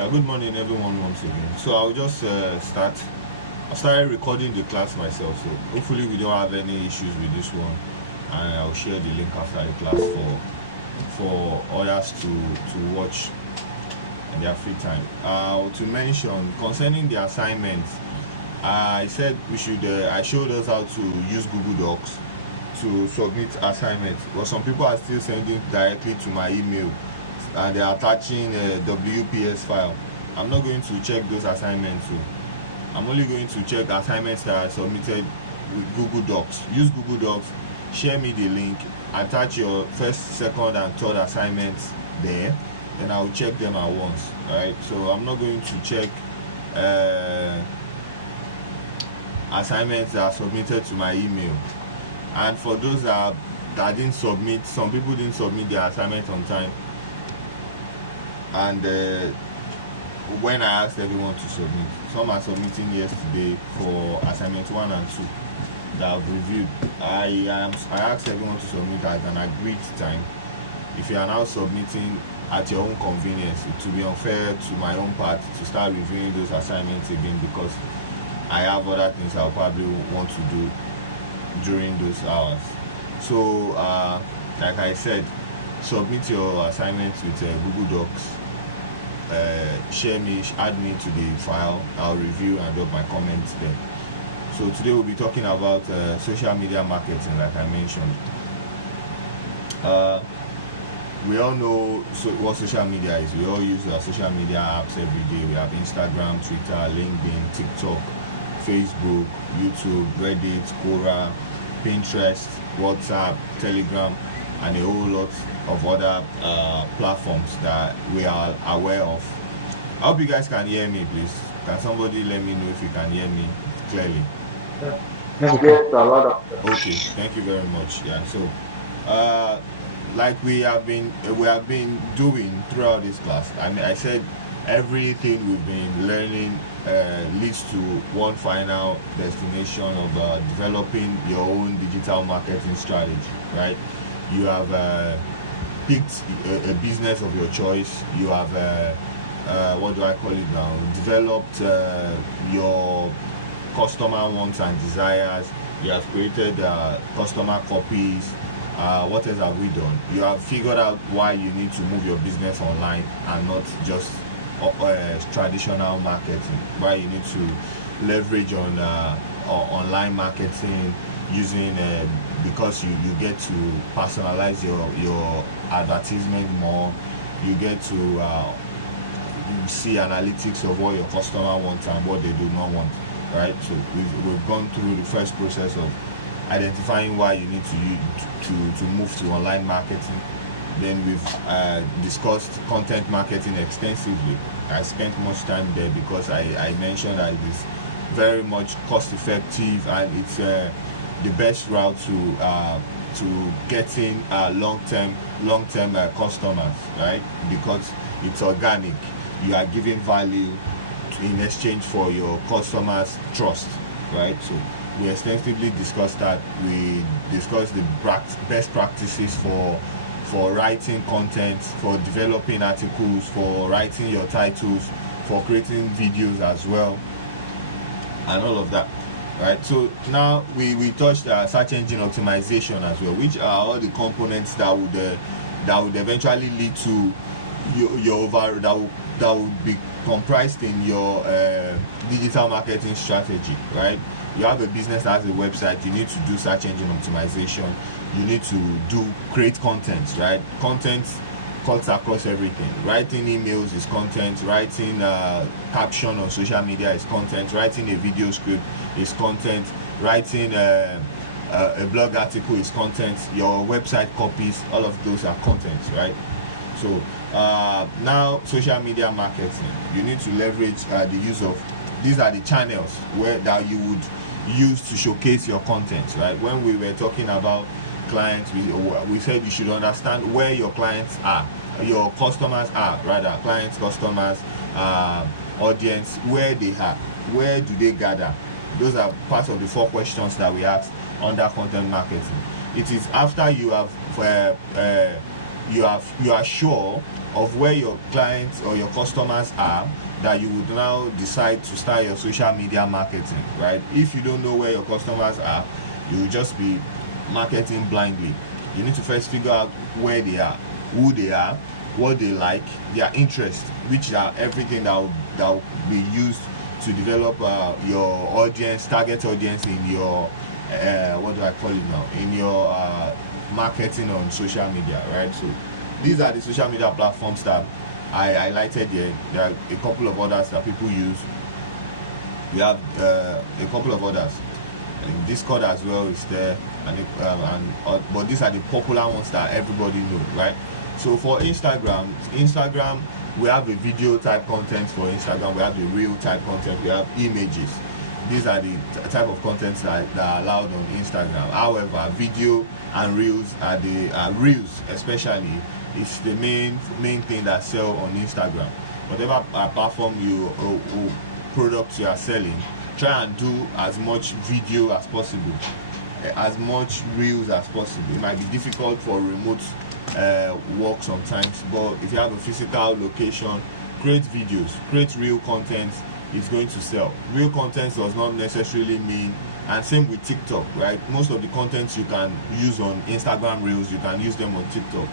Yeah, good morning everyone once again. So I'll just start. I started recording the class myself, so hopefully we don't have any issues with this one. And I'll share the link after the class for others to watch in their free time. To mention concerning the assignments, I said we should. I showed us how to use Google Docs to submit assignments. But some people are still sending directly to my email, and they are attaching a WPS file. I'm not going to check those assignments. So I'm only going to check assignments that are submitted with Google Docs. Use Google Docs, share me the link, attach your first, second, and third assignments there, and I'll check them at once. Right? So I'm not going to check assignments that are submitted to my email. And for those that didn't submit, some people didn't submit their assignment on time. And when I asked everyone to submit, some are submitting yesterday for assignment 1 and 2 that I've reviewed. I asked everyone to submit at an agreed time. If you are now submitting at your own convenience, it will be unfair to my own part to start reviewing those assignments again, because I have other things I'll probably want to do during those hours. So like I said, submit your assignments with Google Docs. Add me to the file. I'll review and drop my comments there. So today we'll be talking about social media marketing, like I mentioned. We all know what social media is. We all use our social media apps every day. We have Instagram, Twitter, LinkedIn, TikTok, Facebook, YouTube, Reddit, Quora, Pinterest, WhatsApp, Telegram, and a whole lot of other platforms that we are aware of. I hope you guys can hear me, please. Can somebody let me know if you can hear me clearly? Okay, thank you very much. Yeah, so like we have been doing throughout this class. I mean, I said everything we've been learning leads to one final destination of developing your own digital marketing strategy, right? You have picked a business of your choice. You have what do I call it now? Developed your customer wants and desires. You have created customer copies. What else have we done? You have figured out why you need to move your business online and not just traditional marketing. Why you need to leverage on online marketing using because you get to personalize your advertisement more. You get to see analytics of what your customer wants and what they do not want, right? So we've gone through the first process of identifying why you need to move to online marketing. Then we've discussed content marketing extensively. I spent much time there because I mentioned that it is very much cost effective, and it's the best route to getting long-term customers, right? Because it's organic. You are giving value in exchange for your customers' trust, right? So we extensively discussed that. We discussed the best practices for writing content, for developing articles, for writing your titles, for creating videos as well, and all of that, right? So now we touched search engine optimization as well, which are all the components that would eventually lead to that would be comprised in your digital marketing strategy, right? You have a business that has a website. You need to do search engine optimization. You need to create content, right? Content cuts across everything. Writing emails is content. Writing caption on social media is content. Writing a video script is content. Writing a blog article is content. Your website copies, all of those are content, right? So now social media marketing, you need to leverage the use of, these are the channels that you would use to showcase your content, right? When we were talking about clients, we said you should understand where your clients are, your customers are, rather, clients, customers, audience, where they are, where do they gather. Those are part of the 4 questions that we ask under content marketing. It is after you have you are sure of where your clients or your customers are, that you would now decide to start your social media marketing, right? If you don't know where your customers are, you will just be marketing blindly. You need to first figure out where they are, who they are, what they like, their interests, which are everything that will be used to develop your audience, target audience in your what do I call it now, in your marketing on social media, right? So these are the social media platforms that I highlighted here. There are a couple of others that people use. We have a couple of others. And Discord as well is there, but these are the popular ones that everybody knows, right? So for Instagram, we have a video type content. For Instagram, we have the reel type content. We have images. These are the type of contents that are allowed on Instagram. However, video and reels are reels especially is the main thing that sell on Instagram. Whatever platform or products you are selling, try and do as much video as possible, as much reels as possible. It might be difficult for remote work sometimes, but if you have a physical location, create videos, create real content. It's going to sell. Real content does not necessarily mean, and same with TikTok, right? Most of the content you can use on Instagram reels, you can use them on TikTok.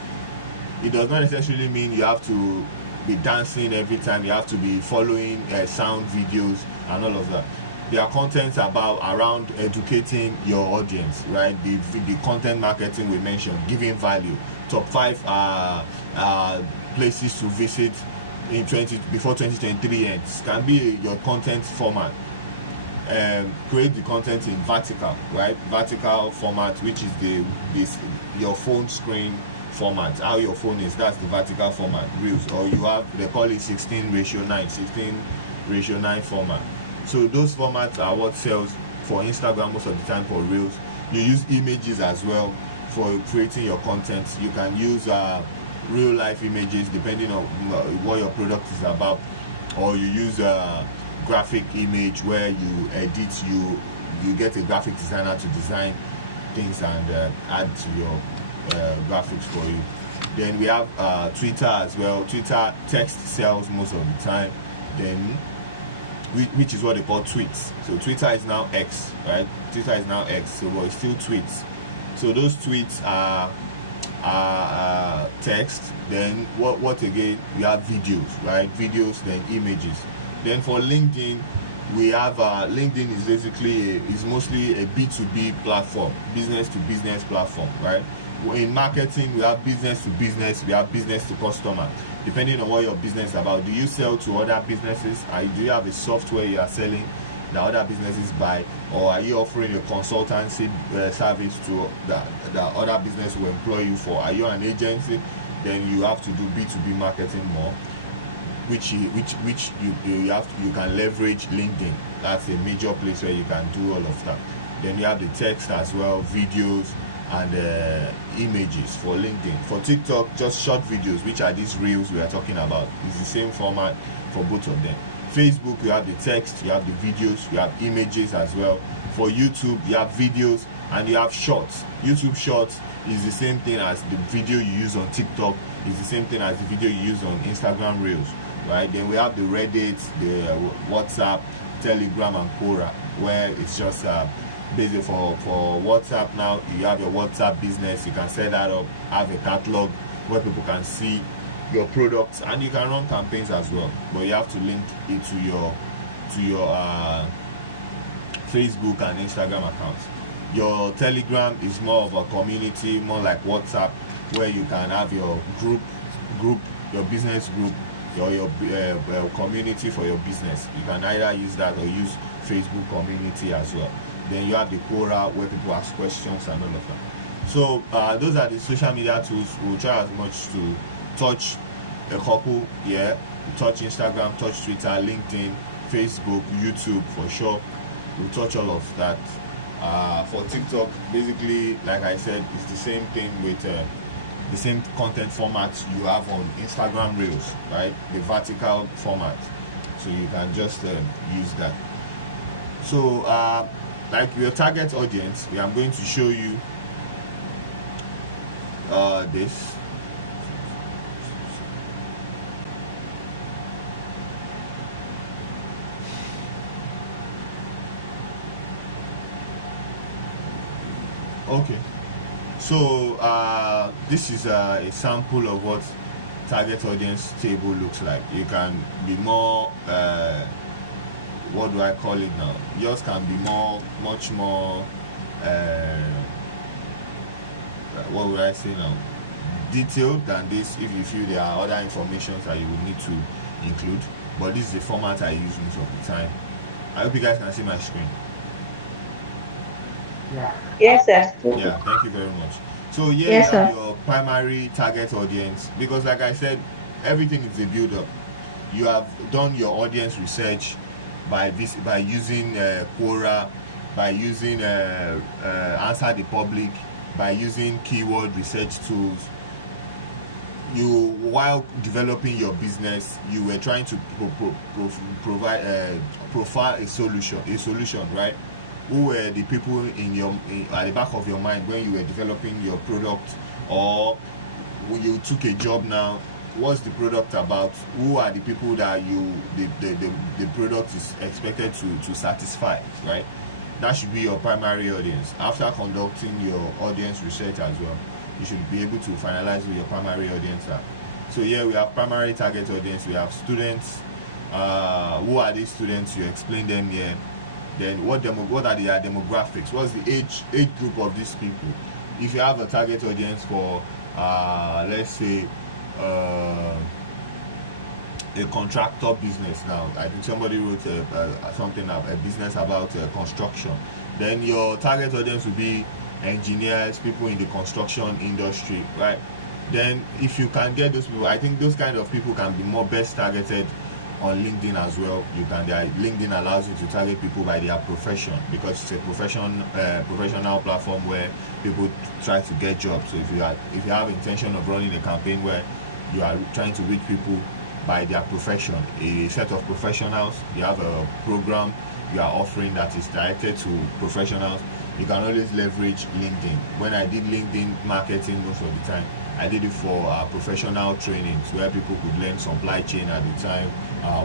It does not necessarily mean you have to be dancing every time, you have to be following sound videos and all of that. There are contents around educating your audience, right? The content marketing we mentioned, giving value, top 5 places to visit before 2023 ends, can be your content format. Create the content in vertical, right? Vertical format, which is your phone screen format. How your phone is, that's the vertical format, reels. Or you have, they call it 16:9 format. So those formats are what sells for Instagram most of the time for reels. You use images as well for creating your content. You can use real life images depending on what your product is about, or you use a graphic image where you edit, you get a graphic designer to design things and add to your graphics for you. Then we have Twitter as well. Twitter text sells most of the time, then which is what they call tweets. So Twitter is now X, right? Twitter is now X, so but it's still tweets. So those tweets are text. Then what again? We have videos, right? Videos, then images. Then for LinkedIn, we have LinkedIn is mostly a B2B platform, business to business platform, right? In marketing, we have business to business, we have business to customer, depending on what your business is about. Do you sell to other businesses? Do you have a software you are selling that other businesses buy, or are you offering a consultancy service to the other business will employ you for? Are you an agency? Then you have to do B2B marketing more, which you can leverage LinkedIn. That's a major place where you can do all of that. Then you have the text as well, videos and images for LinkedIn. For TikTok, just short videos, which are these reels we are talking about. It's the same format for both of them. Facebook, you have the text, you have the videos, you have images as well. For YouTube, you have videos and you have shorts. YouTube shorts is the same thing as the video you use on TikTok, is the same thing as the video you use on Instagram reels, right? Then we have the Reddit, the WhatsApp, Telegram and Quora, where it's just basically for WhatsApp. Now you have your WhatsApp business, you can set that up, have a catalog where people can see your products, and you can run campaigns as well, but you have to link it to your Facebook and Instagram accounts. Your Telegram is more of a community, more like WhatsApp, where you can have your group, your business group, your community for your business. You can either use that or use Facebook community as well. Then you have the Quora, where people ask questions and all of that. So those are the social media tools. We'll try as much to touch a couple. Touch Instagram, touch Twitter, LinkedIn, Facebook, YouTube for sure. We'll touch all of that. For TikTok, basically, like I said, it's the same thing with the same content format you have on Instagram Reels, right? The vertical format. So you can just use that. So like your target audience, I'm going to show you this. Okay. So this is a sample of what target audience table looks like. You can be more what do I call it now? Yours can be much more what would I say now? Detailed than this if you feel there are other informations that you would need to include. But this is the format I use most of the time. I hope you guys can see my screen. Yes, sir. Yeah, thank you very much. So here you Yes, have sir. your primary target audience because like I said, everything is a build up. You have done your audience research by using Quora, by using Answer the Public, by using keyword research tools. You, while developing your business, you were trying to provide profile a solution, right? Who were the people at the back of your mind when you were developing your product, or when you took a job now? What's the product about? Who are the people that the product is expected to satisfy, right? That should be your primary audience. After conducting your audience research as well, you should be able to finalize with your primary audience are. So here we have primary target audience. We have students. Who are these students? You explain them here. Then what are their demographics? What's the age group of these people? If you have a target audience for let's say a contractor business now. I think somebody wrote a business about construction. Then your target audience will be engineers, people in the construction industry, right? Then if you can get those people, I think those kind of people can be more best targeted on LinkedIn as well. LinkedIn allows you to target people by their profession because it's a professional platform where people try to get jobs. So if you have intention of running a campaign where you are trying to reach people by their profession, a set of professionals, you have a program you are offering that is directed to professionals, you can always leverage LinkedIn. When I did LinkedIn marketing most of the time, I did it for professional trainings where people could learn supply chain at the time,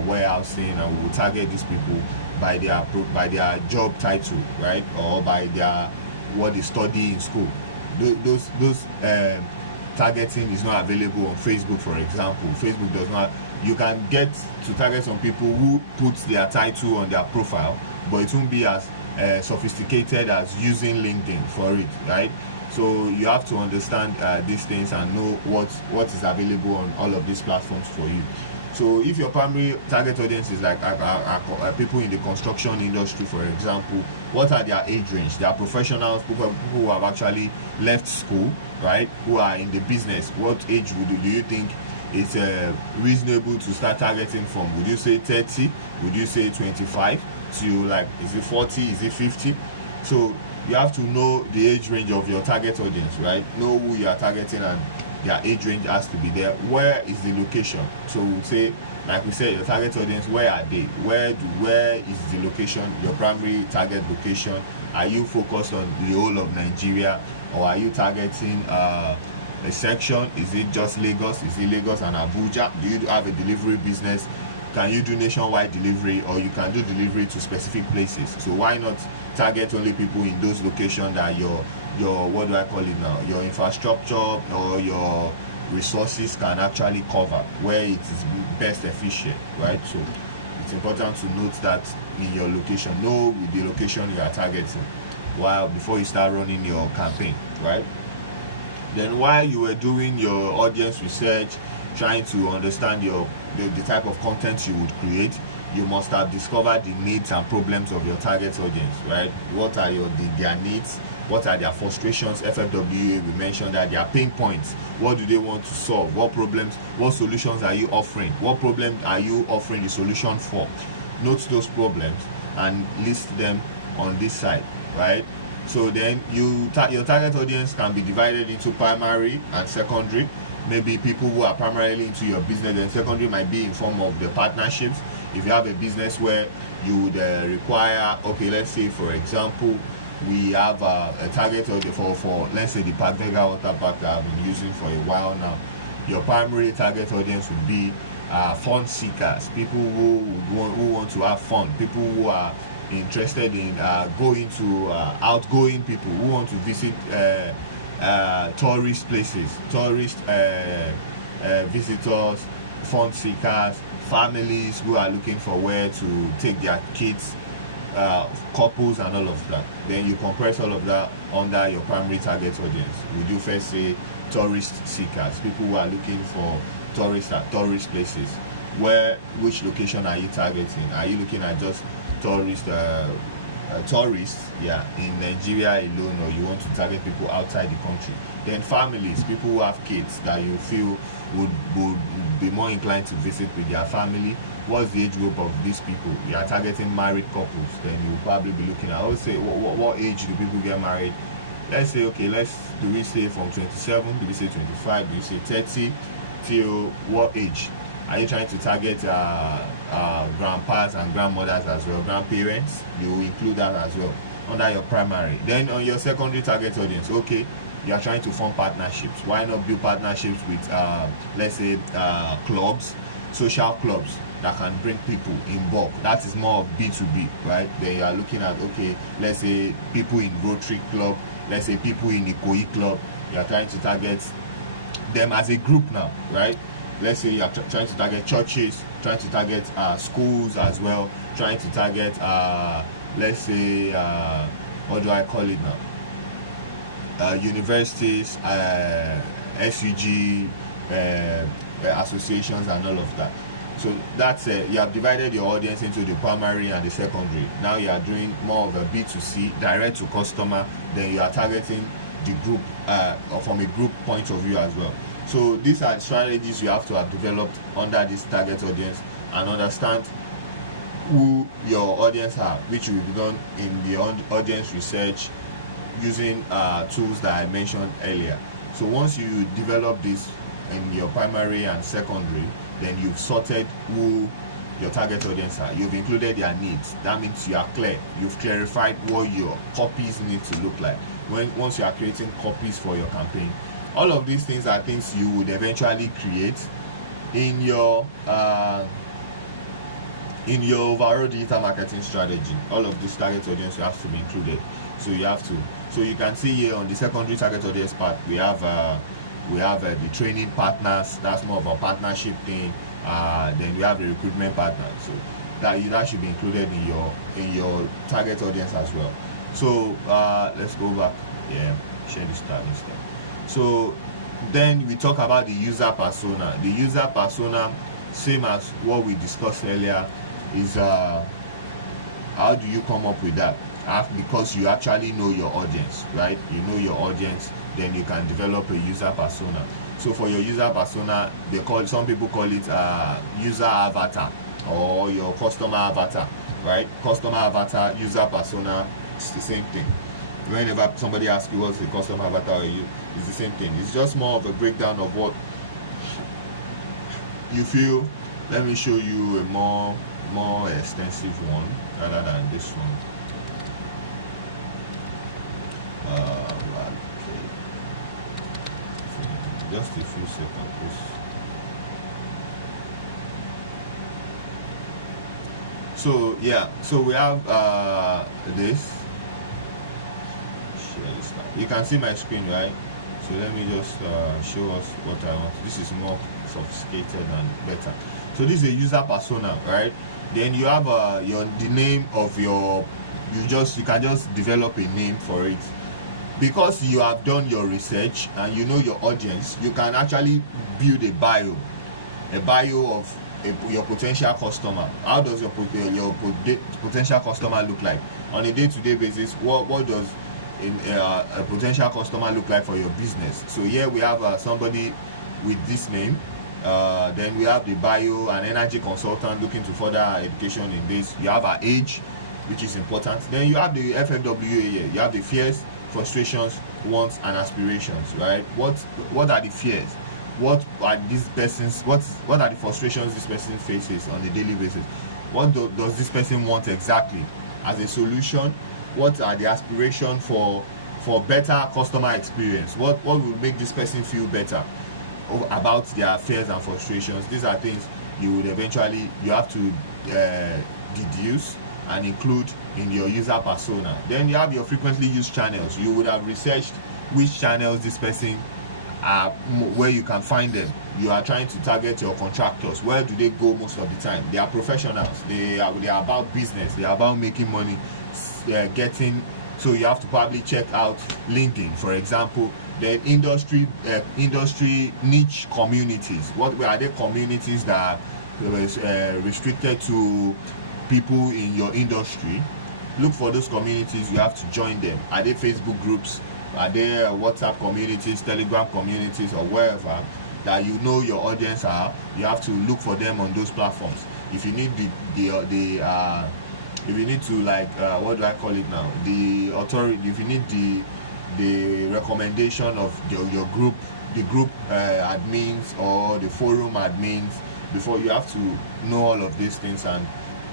warehousing, and we would target these people by their job title, right, or by their what they study in school. Those targeting is not available on Facebook, for example. Facebook does not. You can get to target some people who put their title on their profile, but it won't be as sophisticated as using LinkedIn for it, right? So you have to understand these things and know what is available on all of these platforms for you. So if your primary target audience is like people in the construction industry, for example, what are their age range? They are professionals, people who have actually left school, right? Who are in the business. What age do you think is reasonable to start targeting from? Would you say 30? Would you say 25? To like, is it 40? Is it 50? So you have to know the age range of your target audience, right? Know who you are targeting and their age range has to be there. Where is the location? So we'll say, like we said, your target audience, where are they? Where is the location, your primary target location? Are you focused on the whole of Nigeria, or are you targeting a section? Is it just Lagos? Is it Lagos and Abuja? Do you have a delivery business? Can you do nationwide delivery, or you can do delivery to specific places? So why not target only people in those locations that your what do I call it now, your infrastructure or your resources can actually cover, where it is best efficient, right? So it's important to note that in your location, know the location you are targeting while before you start running your campaign, right? Then while you were doing your audience research, trying to understand the type of content you would create, you must have discovered the needs and problems of your target audience, right? What are their needs? What are their frustrations? FFWA, we mentioned that their pain points. What do they want to solve? What problems, what solutions are you offering? What problem are you offering the solution for? Note those problems and list them on this side, right? So then your target audience can be divided into primary and secondary. Maybe people who are primarily into your business, and secondary might be in form of the partnerships. If you have a business where you would require, okay, let's say for example, we have a target for let's say the Pagvega water park that I've been using for a while now. Your primary target audience would be fun seekers, people who want to have fun, people who are interested in going to outgoing people who want to visit tourist places, tourist visitors, fun seekers, families who are looking for where to take their kids, couples and all of that. Then you compress all of that under your primary target audience. We do first say tourist seekers, people who are looking for tourists at tourist places. Which location are you targeting? Are you looking at just tourists in Nigeria alone, or you want to target people outside the country? Then families, people who have kids that you feel would be more inclined to visit with their family. What's the age group of these people? You are targeting married couples, then you'll probably be looking at, I would say, what age do people get married? Let's say, okay, do we say from 27, do we say 25, do we say 30, till what age? Are you trying to target grandpas and grandmothers as well, grandparents? You will include that as well under your primary. Then on your secondary target audience, okay, you are trying to form partnerships. Why not build partnerships with, let's say, clubs, social clubs that can bring people in bulk? That is more of B2B, right? Then you are looking at, okay, let's say people in Rotary Club, let's say people in Ikoyi Club. You are trying to target them as a group now, right? Let's say you are trying to target churches, trying to target schools as well, trying to target, let's say, what do I call it now? Universities, SUG, associations and all of that. So that's it. You have divided your audience into the primary and the secondary. Now you are doing more of a B2C, direct to customer. Then you are targeting the group from a group point of view as well. So these are strategies you have to have developed under this target audience, and understand who your audience are, which will be done in the audience research using tools that I mentioned earlier. So once you develop this in your primary and secondary, then you've sorted who your target audience are. You've included their needs. That means you are clear. You've clarified what your copies need to look like. Once you are creating copies for your campaign, all of these things are things you would eventually create in your overall digital marketing strategy. All of this target audience have to be included. So you can see here on the secondary target audience part, we have the training partners. That's more of a partnership thing. Then we have the recruitment partners. So that should be included in your target audience as well. So let's go back. Yeah, share this tab instead. So then we talk about the user persona. The user persona, same as what we discussed earlier, is how do you come up with that? Because you actually know your audience, right? You know your audience, then you can develop a user persona. So for your user persona, some people call it user avatar, or your customer avatar, right? Customer avatar, user persona, it's the same thing. Whenever somebody asks you what's the customer avatar, it's the same thing. It's just more of a breakdown of what you feel. Let me show you a more extensive one rather than this one. Okay. Just a few seconds, please. So yeah, so we have this. Share this now. You can see my screen, right? So let me just show us what I want. This is more sophisticated and better. So this is a user persona, right? Then you have the name of your. You can just develop a name for it. Because you have done your research and you know your audience, you can actually build a bio of your potential customer. How does your potential customer look like on a day-to-day basis? What does a potential customer look like for your business? So here we have somebody with this name. Then we have the bio, an energy consultant looking to further education in this. You have her age, which is important. Then you have the FFWA here. You have the fears, frustrations, wants, and aspirations, right? What are the fears? What are these persons? What are the frustrations this person faces on a daily basis? What does this person want exactly as a solution? What are the aspirations for better customer experience? What will make this person feel better about their fears and frustrations? These are things you have to deduce and include in your user persona. Then you have your frequently used channels. You would have researched which channels this person are, where you can find them. You are trying to target your contractors. Where do they go most of the time? They are professionals. They are about business. They are about making money, so you have to probably check out LinkedIn, for example. The industry niche communities. What are they? Communities that are restricted to people in your industry. Look for those communities. You have to join them. Are they Facebook groups? Are there WhatsApp communities, Telegram communities, or wherever that you know your audience are? You have to look for them on those platforms. If you need if you need to, like, what do I call it now? The authority. If you need the recommendation of your group, the group admins or the forum admins, before you have to know all of these things and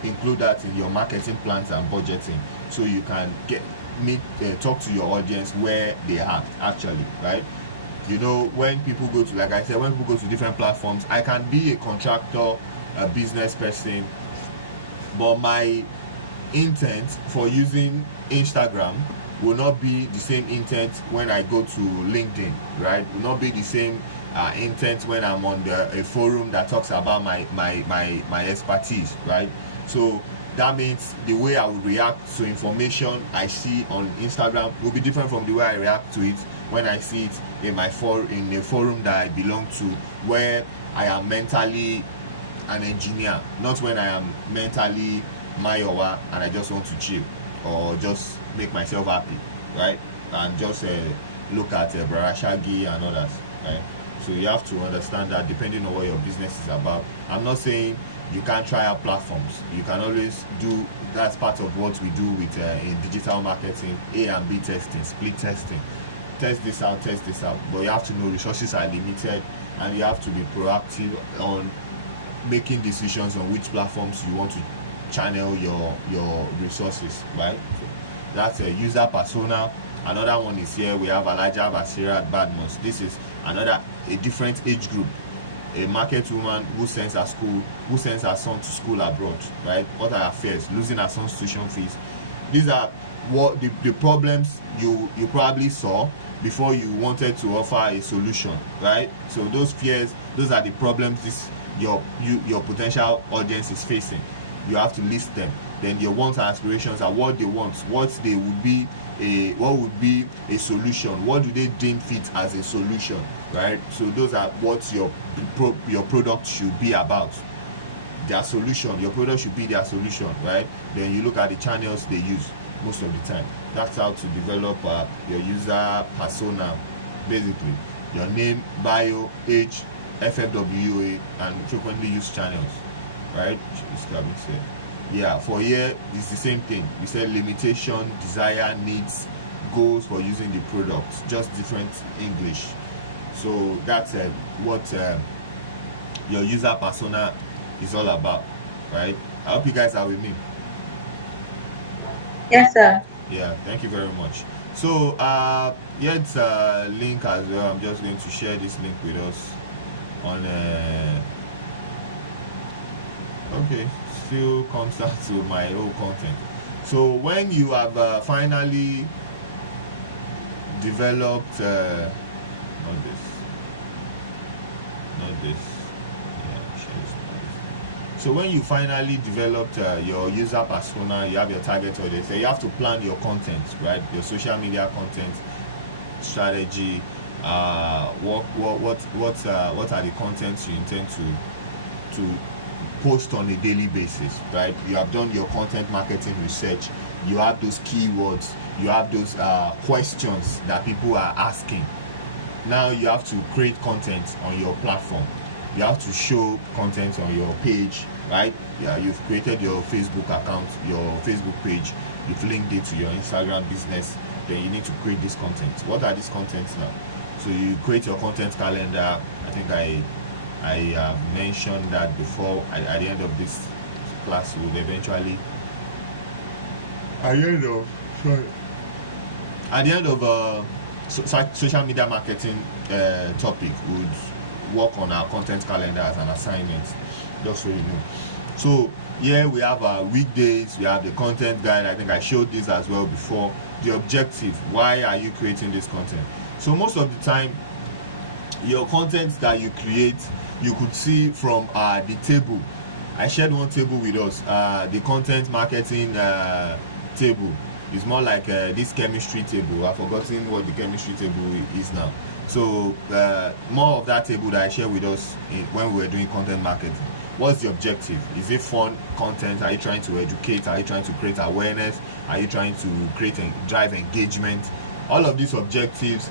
include that in your marketing plans and budgeting, so you can talk to your audience where they are actually, right? You know, when people go to, like I said, when people go to different platforms, I can be a contractor, a business person, but my intent for using Instagram will not be the same intent when I go to LinkedIn, right? Will not be the same intent when I'm on a forum that talks about my expertise, right? So that means the way I would react to information I see on Instagram will be different from the way I react to it when I see it in in a forum that I belong to, where I am mentally an engineer, not when I am mentally mayowa and I just want to chill or just make myself happy, right? And just look at Brother Shaggy and others, right? So you have to understand that depending on what your business is about. I'm not saying you can't try out platforms. You can always do, that's part of what we do with in digital marketing, A and B testing, split testing. Test this out, but you have to know resources are limited, and you have to be proactive on making decisions on which platforms you want to channel your resources, right? So that's a user persona. Another one is here. We have Elijah Basira at Badmus. This is a different age group. A market woman who sends her son to school abroad, right? What are her fears? Losing her son's tuition fees. These are what the problems you probably saw before you wanted to offer a solution, right? So those fears, those are the problems your potential audience is facing. You have to list them. Then your wants and aspirations are what they want, what would be a solution, what do they deem fit as a solution, right? So those are what your product should be about. Their solution, your product should be their solution, right? Then you look at the channels they use most of the time. That's how to develop your user persona, basically. Your name, bio, age, FFWA, and frequently used channels, right? Yeah, for here it's the same thing. We said limitation, desire, needs, goals for using the product, just different English. So that's what your user persona is all about, right? I hope you guys are with me. Yes, sir. Yeah, thank you very much. So here's a link as well. I'm just going to share this link with us on okay, still comes down to my old content. So when you have finally developed not this, yeah, share this. So when you finally developed your user persona, you have your target audience, so you have to plan your content, right? Your social media content strategy. What are the contents you intend to post on a daily basis, right? You have done your content marketing research. You have those keywords. You have those questions that people are asking. Now you have to create content on your platform. You have to show content on your page, right? Yeah, you've created your Facebook account, your Facebook page. You've linked it to your Instagram business. Then you need to create this content. What are these contents now? So you create your content calendar. I think I mentioned that before. At the end of this class, we would eventually at the end of social media marketing topic, we would work on our content calendar as an assignment, just so you know. So here we have weekdays, we have the content guide. I think I showed this as well before. The objective, why are you creating this content? So most of the time, your content that you create, you could see from the table. I shared one table with us, the content marketing table. It's more like this chemistry table. I've forgotten what the chemistry table is now. So more of that table that I shared with us when we were doing content marketing. What's the objective? Is it fun content? Are you trying to educate? Are you trying to create awareness? Are you trying to create and drive engagement? All of these objectives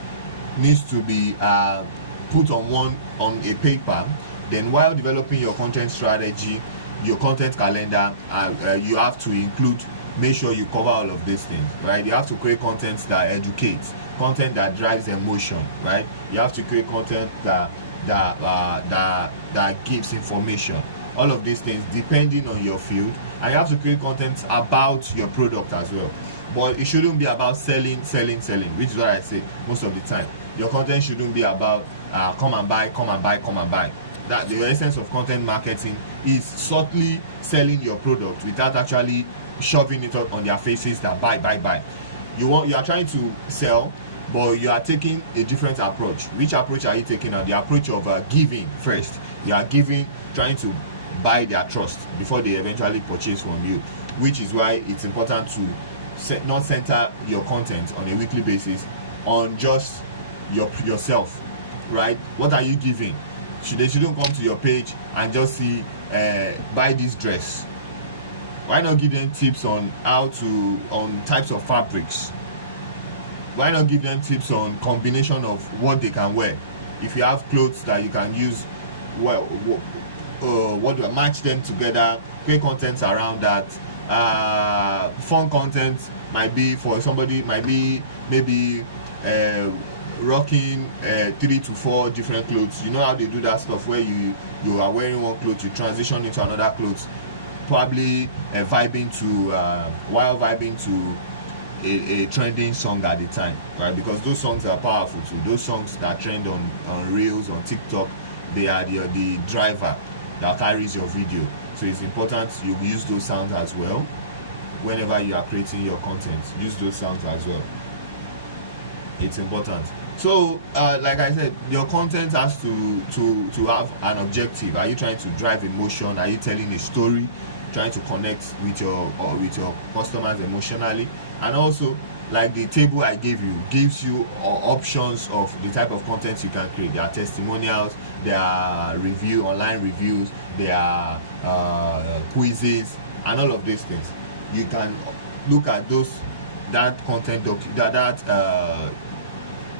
needs to be put on a paper. Then while developing your content strategy, your content calendar, you have to make sure you cover all of these things, right? You have to create content that educates, content that drives emotion, right? You have to create content that gives information. All of these things depending on your field, and you have to create content about your product as well. But it shouldn't be about selling, which is what I say most of the time. Your content shouldn't be about come and buy. That the essence of content marketing is subtly selling your product without actually shoving it up on their faces that buy. You are trying to sell, but you are taking a different approach. Which approach are you taking now? The approach of giving first. You are giving, trying to buy their trust before they eventually purchase from you, which is why it's important to not center your content on a weekly basis on just yourself, right? What are you giving? They shouldn't come to your page and just see buy this dress. Why not give them tips on on types of fabrics? Why not give them tips on combination of what they can wear? If you have clothes that you can use, match them together, create content around that. Fun content might be for somebody, might be maybe rocking 3 to 4 different clothes. You know how they do that stuff where you are wearing one clothes, you transition into another clothes, probably vibing to a trending song at the time, right? Because those songs are powerful too. Those songs that trend on reels, on TikTok, they are the driver that carries your video. So it's important you use those sounds as well whenever you are creating your content. Use those sounds as well. It's important. So like I said, your content has to have an objective. Are you trying to drive emotion? Are you telling a story, trying to connect with your customers emotionally? And also, like the table I gave you gives you options of the type of content you can create. There are testimonials, there are online reviews, there are quizzes, and all of these things. You can look at that content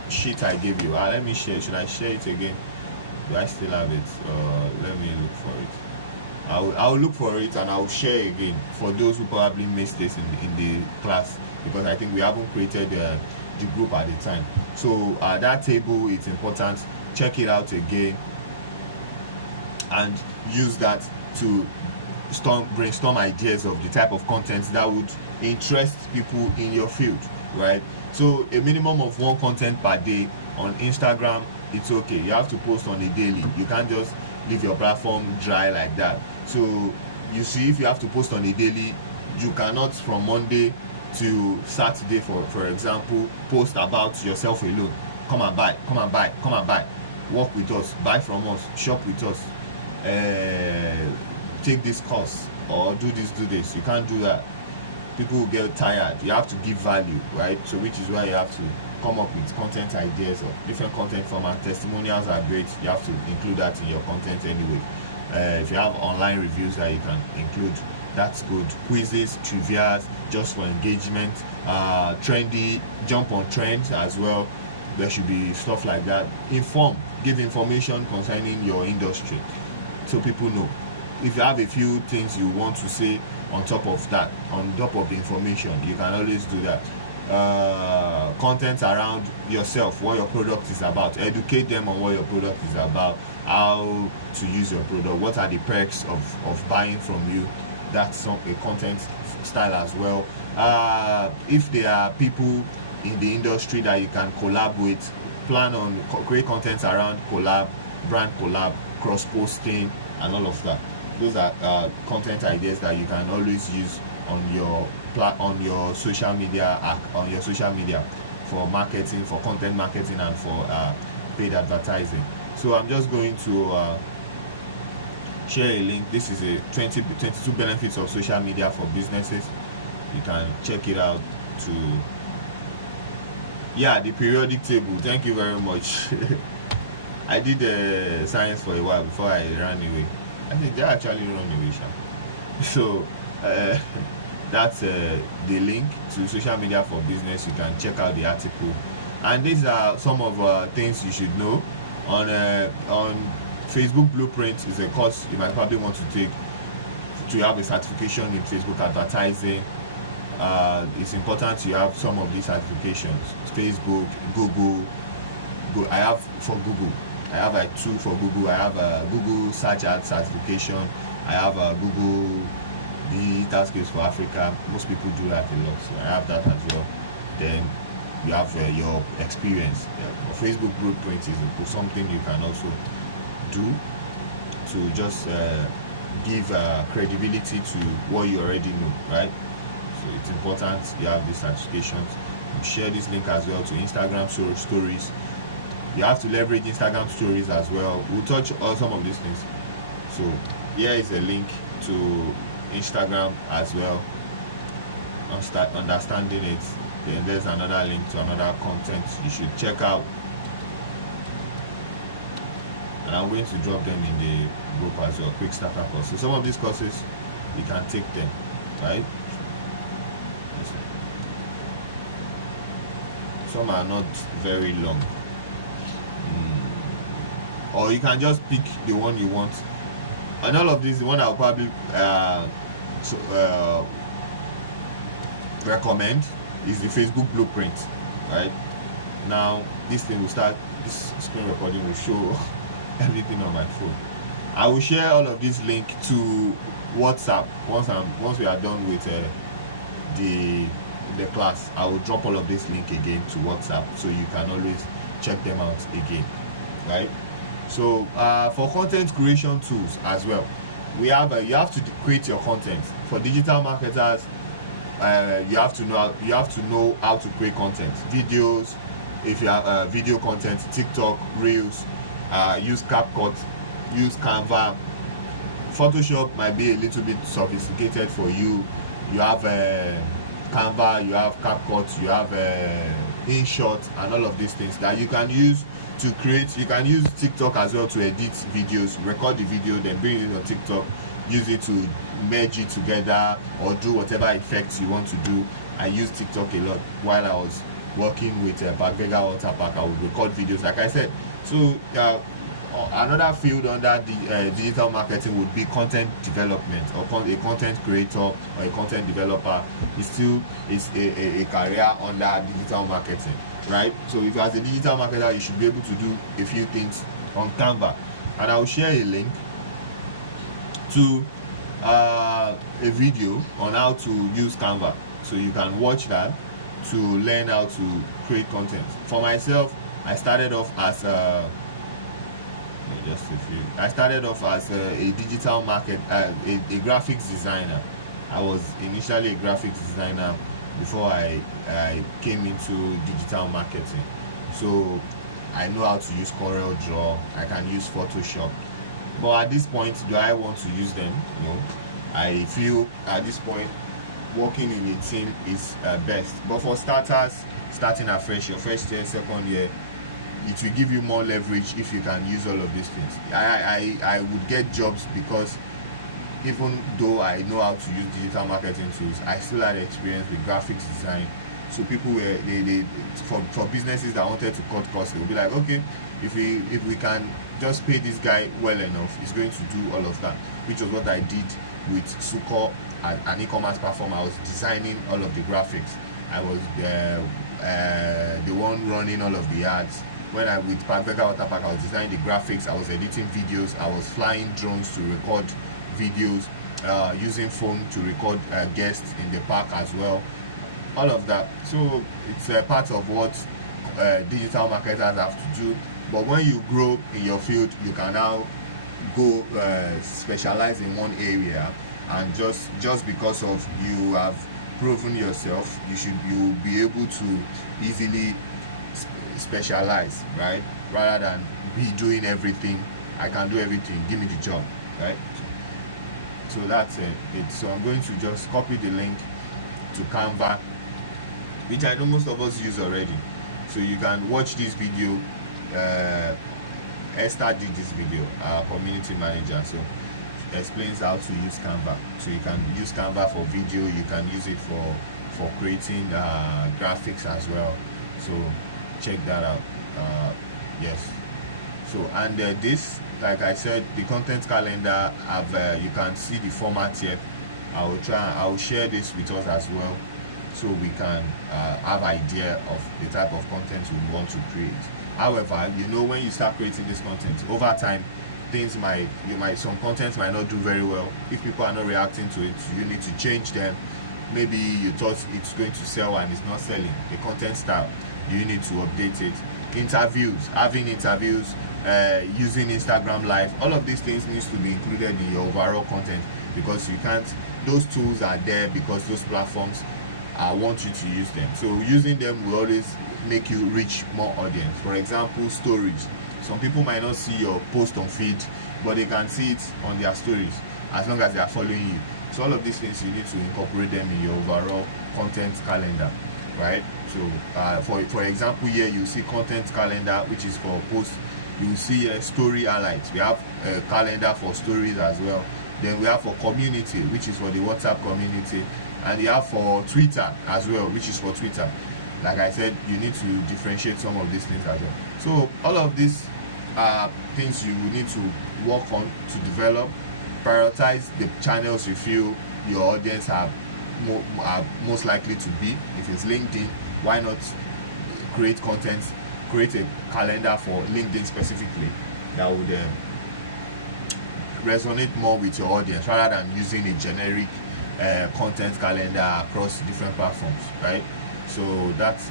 sheet I gave you. Let me share. Should I share it again? Do I still have it? Let me look for it. I'll look for it and I'll share again for those who probably missed this in the class, because I think we haven't created the group at the time. So that table is important. Check it out again and use that to brainstorm ideas of the type of content that would interest people in your field, right? So a minimum of 1 content per day on Instagram, it's okay. You have to post on a daily. You can't just leave your platform dry like that. So you see, if you have to post on a daily, you cannot from Monday to Saturday, for example, post about yourself alone. Come and buy. Work with us, buy from us, shop with us, take this course or do this. You can't do that. People will get tired. You have to give value, right? So which is why you have to come up with content ideas or different content formats. Testimonials are great. You have to include that in your content anyway. If you have online reviews that you can include, that's good. Quizzes, trivias, just for engagement. Trendy, jump on trends as well. There should be stuff like that. Give information concerning your industry so people know. If you have a few things you want to say on top of that, on top of the information, you can always do that. Content around yourself, what your product is about. Educate them on what your product is about, how to use your product, what are the perks of buying from you. That's a content style as well. If there are people in the industry that you can collab with, plan on create content around collab, brand collab, cross posting, and all of that. those are content ideas that you can always use on your social media, for marketing, for content marketing, and for paid advertising. So I'm just going to share a link. This is a 22 benefits of social media for businesses. You can check it out. To the periodic table. Thank you very much. I did science for a while before I ran away. I think they actually run away, so that's the link to social media for business. You can check out the article, and these are some of things you should know. On Facebook Blueprint is a course you might probably want to take to have a certification in Facebook advertising. It's important you have some of these certifications. Facebook, Google. I have for Google. I have like 2 for Google. I have a Google Search Ad certification. I have a Google Digital Skills for Africa. Most people do that a lot, so I have that as well. Then you have your experience. Facebook Blueprint is something you can also do to just give credibility to what you already know, right? So it's important you have these certifications. You share this link as well to Instagram stories. You have to leverage Instagram stories as well. We'll touch on some of these things. So here is a link to Instagram as well. Start understanding it. Then there's another link to another content you should check out. And I'm going to drop them in the group as well. Quick starter course. So some of these courses you can take them, right? Some are not very long. Or you can just pick the one you want. And all of these, the one I'll probably recommend is the Facebook Blueprint. Right now, this screen recording will show everything on my phone. I will share all of this link to WhatsApp once we are done with the class. I will drop all of this link again to WhatsApp, so you can always check them out again, right? So for content creation tools as well, we have you have to create your content. For digital marketers, you have to know how to create content, videos. If you have video content, TikTok, Reels, use CapCut, use Canva. Photoshop might be a little bit sophisticated for you. You have Canva, you have CapCut, you have InShot, and all of these things that you can use to create. You can use TikTok as well to edit videos, record the video, then bring it on TikTok, use it to merge it together or do whatever effects you want to do. I use TikTok a lot while I was working with Vega Water Park. I would record videos, like I said. So another field under the digital marketing would be content development, or a content creator or a content developer is a career under digital marketing, right? So if as a digital marketer, you should be able to do a few things on Canva, and I will share a link to a video on how to use Canva, so you can watch that to learn how to create content. For myself, I started off as a digital a graphics designer. I was initially a graphics designer before I came into digital marketing. So I know how to use CorelDRAW, I can use Photoshop. But at this point, do I want to use them? No. I feel at this point, working in a team is best. But for starters, starting afresh, your first year, second year, it will give you more leverage if you can use all of these things. I would get jobs because even though I know how to use digital marketing tools, I still had experience with graphics design. So people were for businesses that wanted to cut costs, they would be like, okay, if we can just pay this guy well enough, he's going to do all of that, which was what I did with Suko, an e-commerce platform. I was designing all of the graphics. I was the one running all of the ads. When I with Vega Water Park, I was designing the graphics, I was editing videos, I was flying drones to record videos, using phone to record guests in the park as well, all of that. So it's a part of what digital marketers have to do. But when you grow in your field, you can now go specialize in one area, and just because of you have proven yourself, you'll be able to easily specialize, right? Rather than be doing everything. I can do everything, give me the job, right? So that's it. So I'm going to just copy the link to Canva, which I know most of us use already. So you can watch this video. Esther did this video, our community manager, so explains how to use Canva. So you can use Canva for video, you can use it for creating graphics as well. So check that out. Yes. So and this, like I said, the content calendar, you can see the format here. I will share this with us as well, so we can have idea of the type of content we want to create. However, when you start creating this content, over time, some content might not do very well. If people are not reacting to it, you need to change them. Maybe you thought it's going to sell and it's not selling. The content style, you need to update it. Having interviews, using Instagram Live, all of these things needs to be included in your overall content, because those tools are there because those platforms want you to use them. So using them will always make you reach more audience. For example, stories. Some people might not see your post on feed, but they can see it on their stories as long as they are following you. So all of these things, you need to incorporate them in your overall content calendar, right? So for example, here you see content calendar, which is for posts. You see story highlights. We have a calendar for stories as well. Then we have for community, which is for the WhatsApp community, and you have for Twitter as well, which is for Twitter. Like I said, you need to differentiate some of these things as well. So all of these things you will need to work on to develop. Prioritize the channels you feel your audience are most likely to be. If it's LinkedIn, why not create a calendar for LinkedIn specifically that would resonate more with your audience, rather than using a generic content calendar across different platforms, right? So that's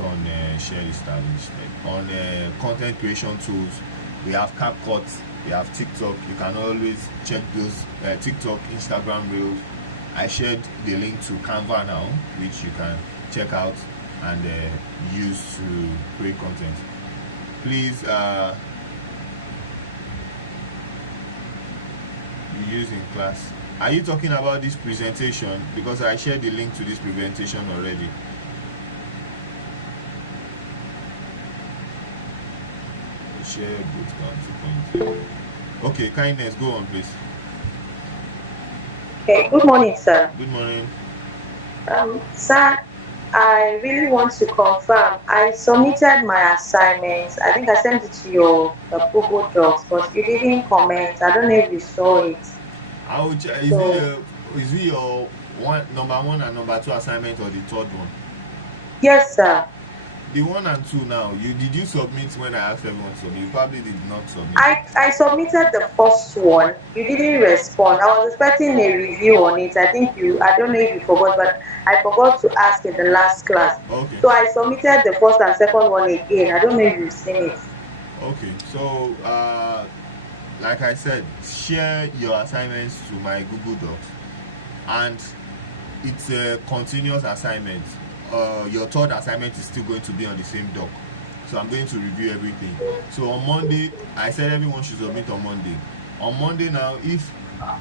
on shared establishment. On content creation tools, we have CapCut, we have TikTok. You can always check those TikTok, Instagram Reels. I shared the link to Canva now, which you can check out and use to create content. Please use in class. Are you talking about this presentation? Because I shared the link to this presentation already. Share bootcamp. Okay, kindness, go on, please. Okay, good morning, sir. Good morning. Sir, I really want to confirm. I submitted my assignments. I think I sent it to your Google Docs, but you didn't comment. I don't know if you saw it. I will check. Is it your number 1 and number 2 assignment, or the third one? Yes, sir. The 1 and 2 now. Did you submit when I asked everyone to submit? You probably did not submit. I submitted the first one. You didn't respond. I was expecting a review on it. I don't know if you forgot, but I forgot to ask in the last class. Okay. So I submitted the first and second one again. I don't know if you've seen it. Okay. So like I said, share your assignments to my Google Docs, and it's a continuous assignment. Your third assignment is still going to be on the same doc, so I'm going to review everything. So on Monday, I said everyone should submit on Monday. On Monday now, if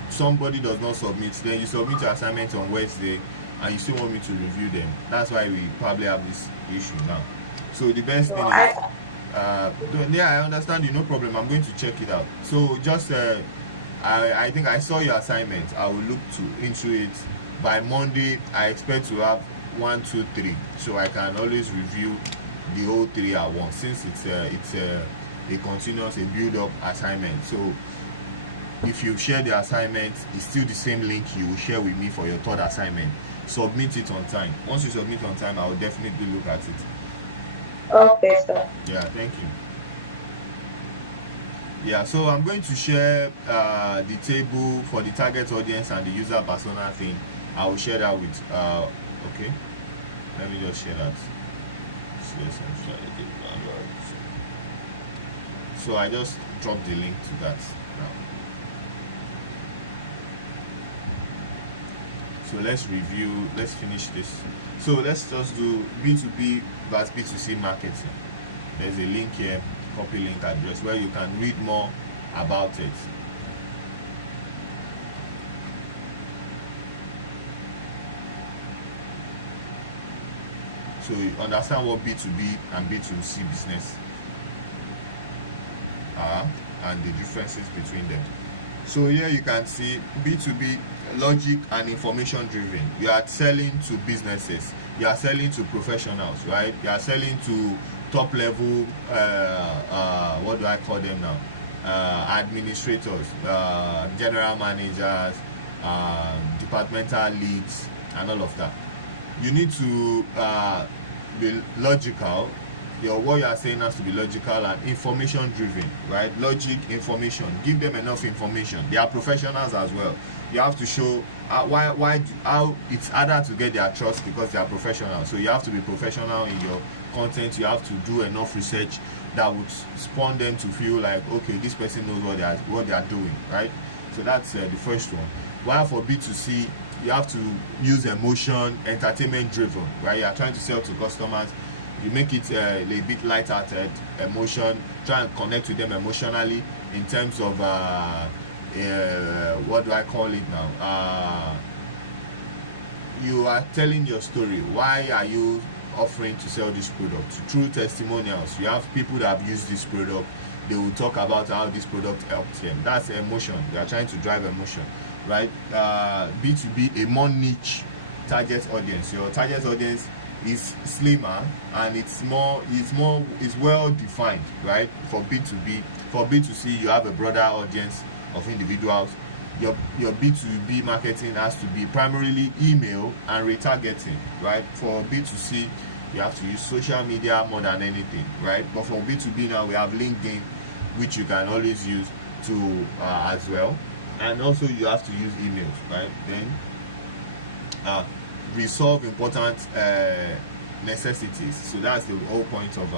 somebody does not submit, then you submit your assignment on Wednesday, and you still want me to review them. That's why we probably have this issue now. So the best thing is, I understand you, no problem. I'm going to check it out. So just I think I saw your assignment. I will look into it by Monday. I expect to have 1, 2, 3, so I can always review the whole 3 at once, since it's a continuous, a build-up assignment. So if you share the assignment, it's still the same link you will share with me for your third assignment. Submit it on time. Once you submit on time, I will definitely look at it. Okay, sir. Yeah, thank you. Yeah, so I'm going to share the table for the target audience and the user persona thing. I will share that with okay, let me just share that. So I just drop the link to that now. So let's review, let's finish this. So let's just do B2B versus B2C marketing. There's a link here, copy link address, where you can read more about it. So you understand what B2B and B2C business are and the differences between them. So here you can see B2B, logic and information driven. You are selling to businesses, you are selling to professionals, right? You are selling to top level what do I call them now, administrators, general managers, departmental leads and all of that. You need to be logical. What you are saying has to be logical and information driven, right? Logic, information. Give them enough information. They are professionals as well. You have to show how it's harder to get their trust because they are professionals. So you have to be professional in your content. You have to do enough research that would spawn them to feel like, okay, this person knows what they are doing, right? So that's the first one. While for B2C, you have to use emotion, entertainment driven, right? You are trying to sell to customers. You make it a bit light-hearted, emotion, try and connect with them emotionally in terms of what do I call it now? You are telling your story. Why are you offering to sell this product? Through testimonials. You have people that have used this product. They will talk about how this product helped them. That's emotion. They are trying to drive emotion, right? B2B, a more niche target audience. Your target audience is slimmer and it's well defined, right? For B2B. For B2C, you have a broader audience of individuals. Your B2B marketing has to be primarily email and retargeting, right? For B2C, you have to use social media more than anything, right? But for B2B now, we have LinkedIn, which you can always use to as well, and also you have to use emails, right? Then resolve important necessities. So that's the whole point of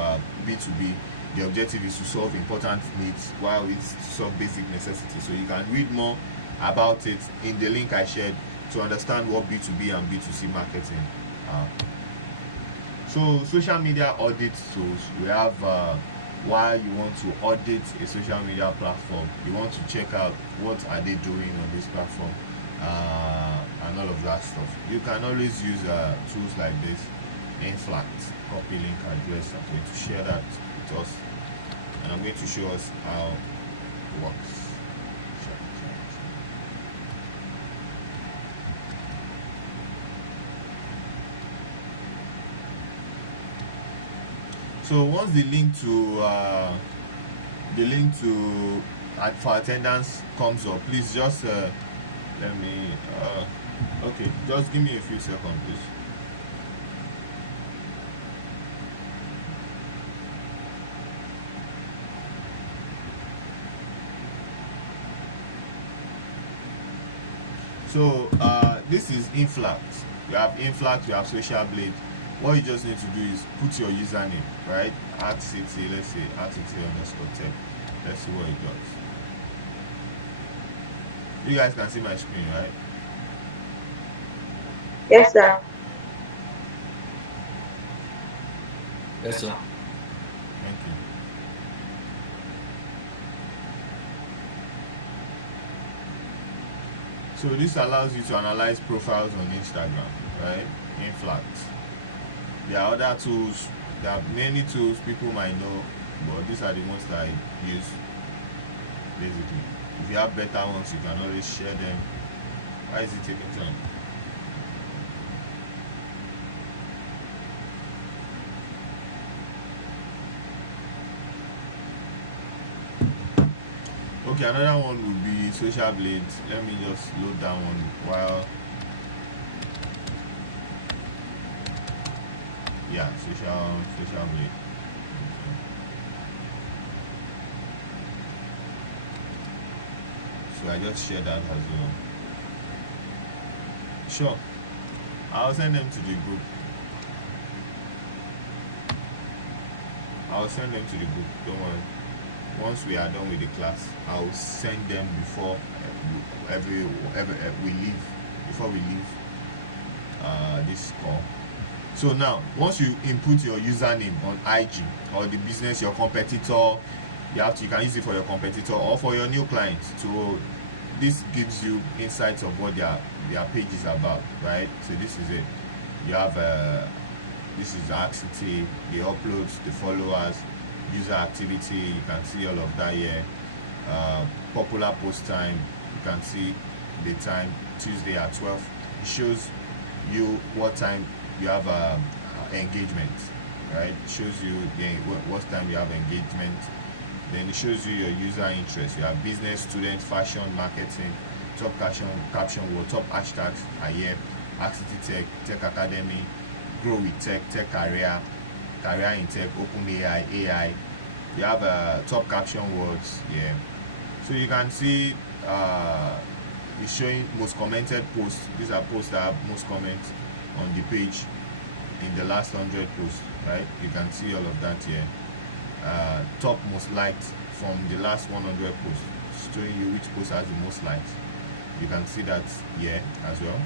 B2B. The objective is to solve important needs while it's to solve basic necessities. So you can read more about it in the link I shared to understand what B2B and B2C marketing are. So social media audit tools, we have why you want to audit a social media platform. You want to check out what are they doing on this platform and all of that stuff. You can always use tools like this. Inflact, copy link address. I'm going to share that with us and I'm going to show us how it works. So once the link for attendance comes up, please just let me okay, just give me a few seconds, please. So this is Inflact. You have Inflact, you have Social Blade. What you just need to do is put your username, right? HackCity, let's say HackCity_tech. Let's see what it does. You guys can see my screen, right? Yes, sir. Yes, sir. Thank you. So this allows you to analyze profiles on Instagram, right? Inflact. There are other tools. There are many tools people might know, but these are the ones that I use basically. If you have better ones, you can always share them. Why is it taking time? Okay, another one would be Social Blade. Let me just load that one while. Yeah, social blade. So I just share that as well. Sure, I'll send them to the group. Don't worry. once we are done with the class, I'll send them before we leave, before we leave this call. So now, once you input your username on IG or the business, your competitor, you can use it for your competitor or for your new clients. So this gives you insights of what their page is about, right? So this is it. You have this is HackCity, the uploads, the followers, user activity. You can see all of that here. Popular post time. You can see the time, Tuesday at 12. It shows you what time you have engagement, right? It shows you what time you have engagement. Then it shows you your user interest. You have business, student, fashion, marketing, top caption word, top hashtags are here. HackCity Tech, Tech Academy, Grow with Tech, Tech Career, Career in Tech, Open AI. You have top caption words here. So you can see it's showing most commented posts. These are posts that have most comments on the page in the last 100 posts, right? You can see all of that here. Top most liked from the last 100 posts, showing you which post has the most likes. You can see that here as well.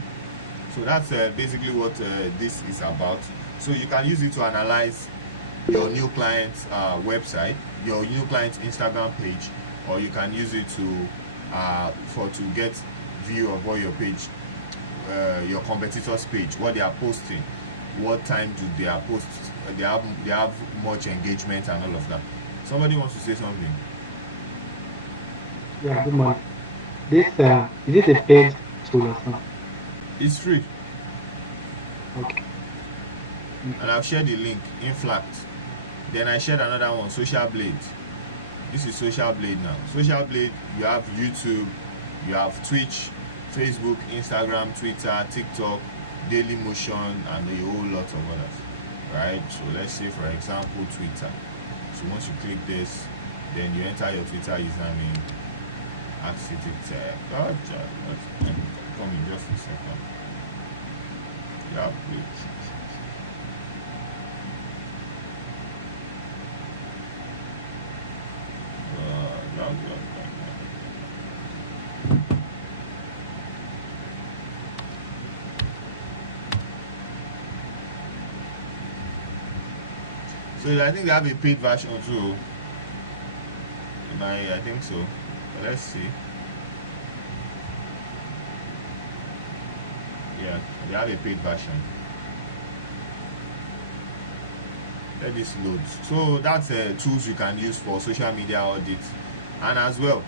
So that's basically what this is about. So you can use it to analyze your new client's website, your new client's Instagram page, or you can use it to get view of what your page, your competitors' page, what they are posting, what time do they are post, they have much engagement and all of that. Somebody wants to say something. Yeah, good morning. This is it a paid tool or something? It's free. Okay. And I've shared the link, Inflact. Then I shared another one, Social Blade. This is Social Blade now. Social Blade, you have YouTube, you have Twitch, Facebook, Instagram, Twitter, TikTok, Daily Motion, and a whole lot of others. Right? So let's say, for example, Twitter. So once you click this, then you enter your Twitter username, HackCity Tech. Come in just a second. Yeah, please. So I think they have a paid version too. I think so. But let's see. Yeah, they have a paid version. Let this load. So that's tools you can use for social media audits. And as well,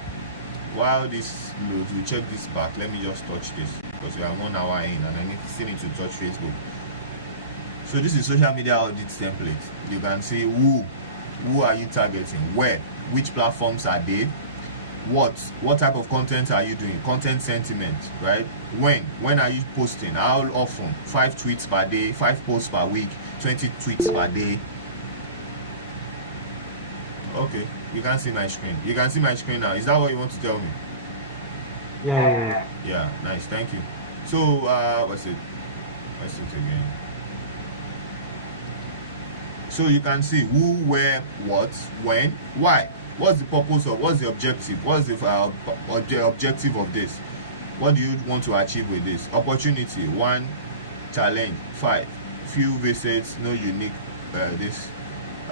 while this loads, we check this back. Let me just touch this because we are 1 hour in and I still need to touch Facebook. So this is social media audit template. You can see who are you targeting, where, which platforms are they, what type of content are you doing, content sentiment, right? When are you posting, how often, 5 tweets per day, 5 posts per week, 20 tweets per day. Okay, you can see my screen. You can see my screen now. Is that what you want to tell me? Yeah. Yeah, nice, thank you. So what's it again? So you can see who, where, what, when, why. What's the purpose of, what's the objective? What's the objective of this? What do you want to achieve with this? Opportunity, 1. Challenge, 5. Few visits, no unique,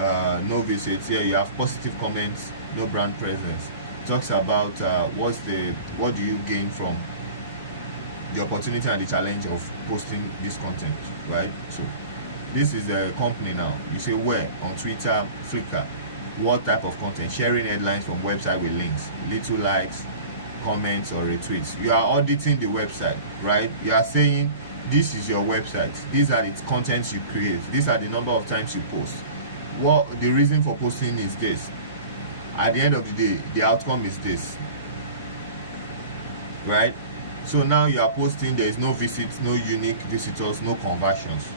no visits. Here you have positive comments, no brand presence. Talks about what do you gain from the opportunity and the challenge of posting this content, right? So this is a company now. You say where? On Twitter, Flickr. What type of content? Sharing headlines from website with links, little likes, comments or retweets. You are auditing the website, right? You are saying this is your website. These are the contents you create. These are the number of times you post. What the reason for posting is this. At the end of the day, the outcome is this, right? So now you are posting. There is no visits, no unique visitors, no conversions.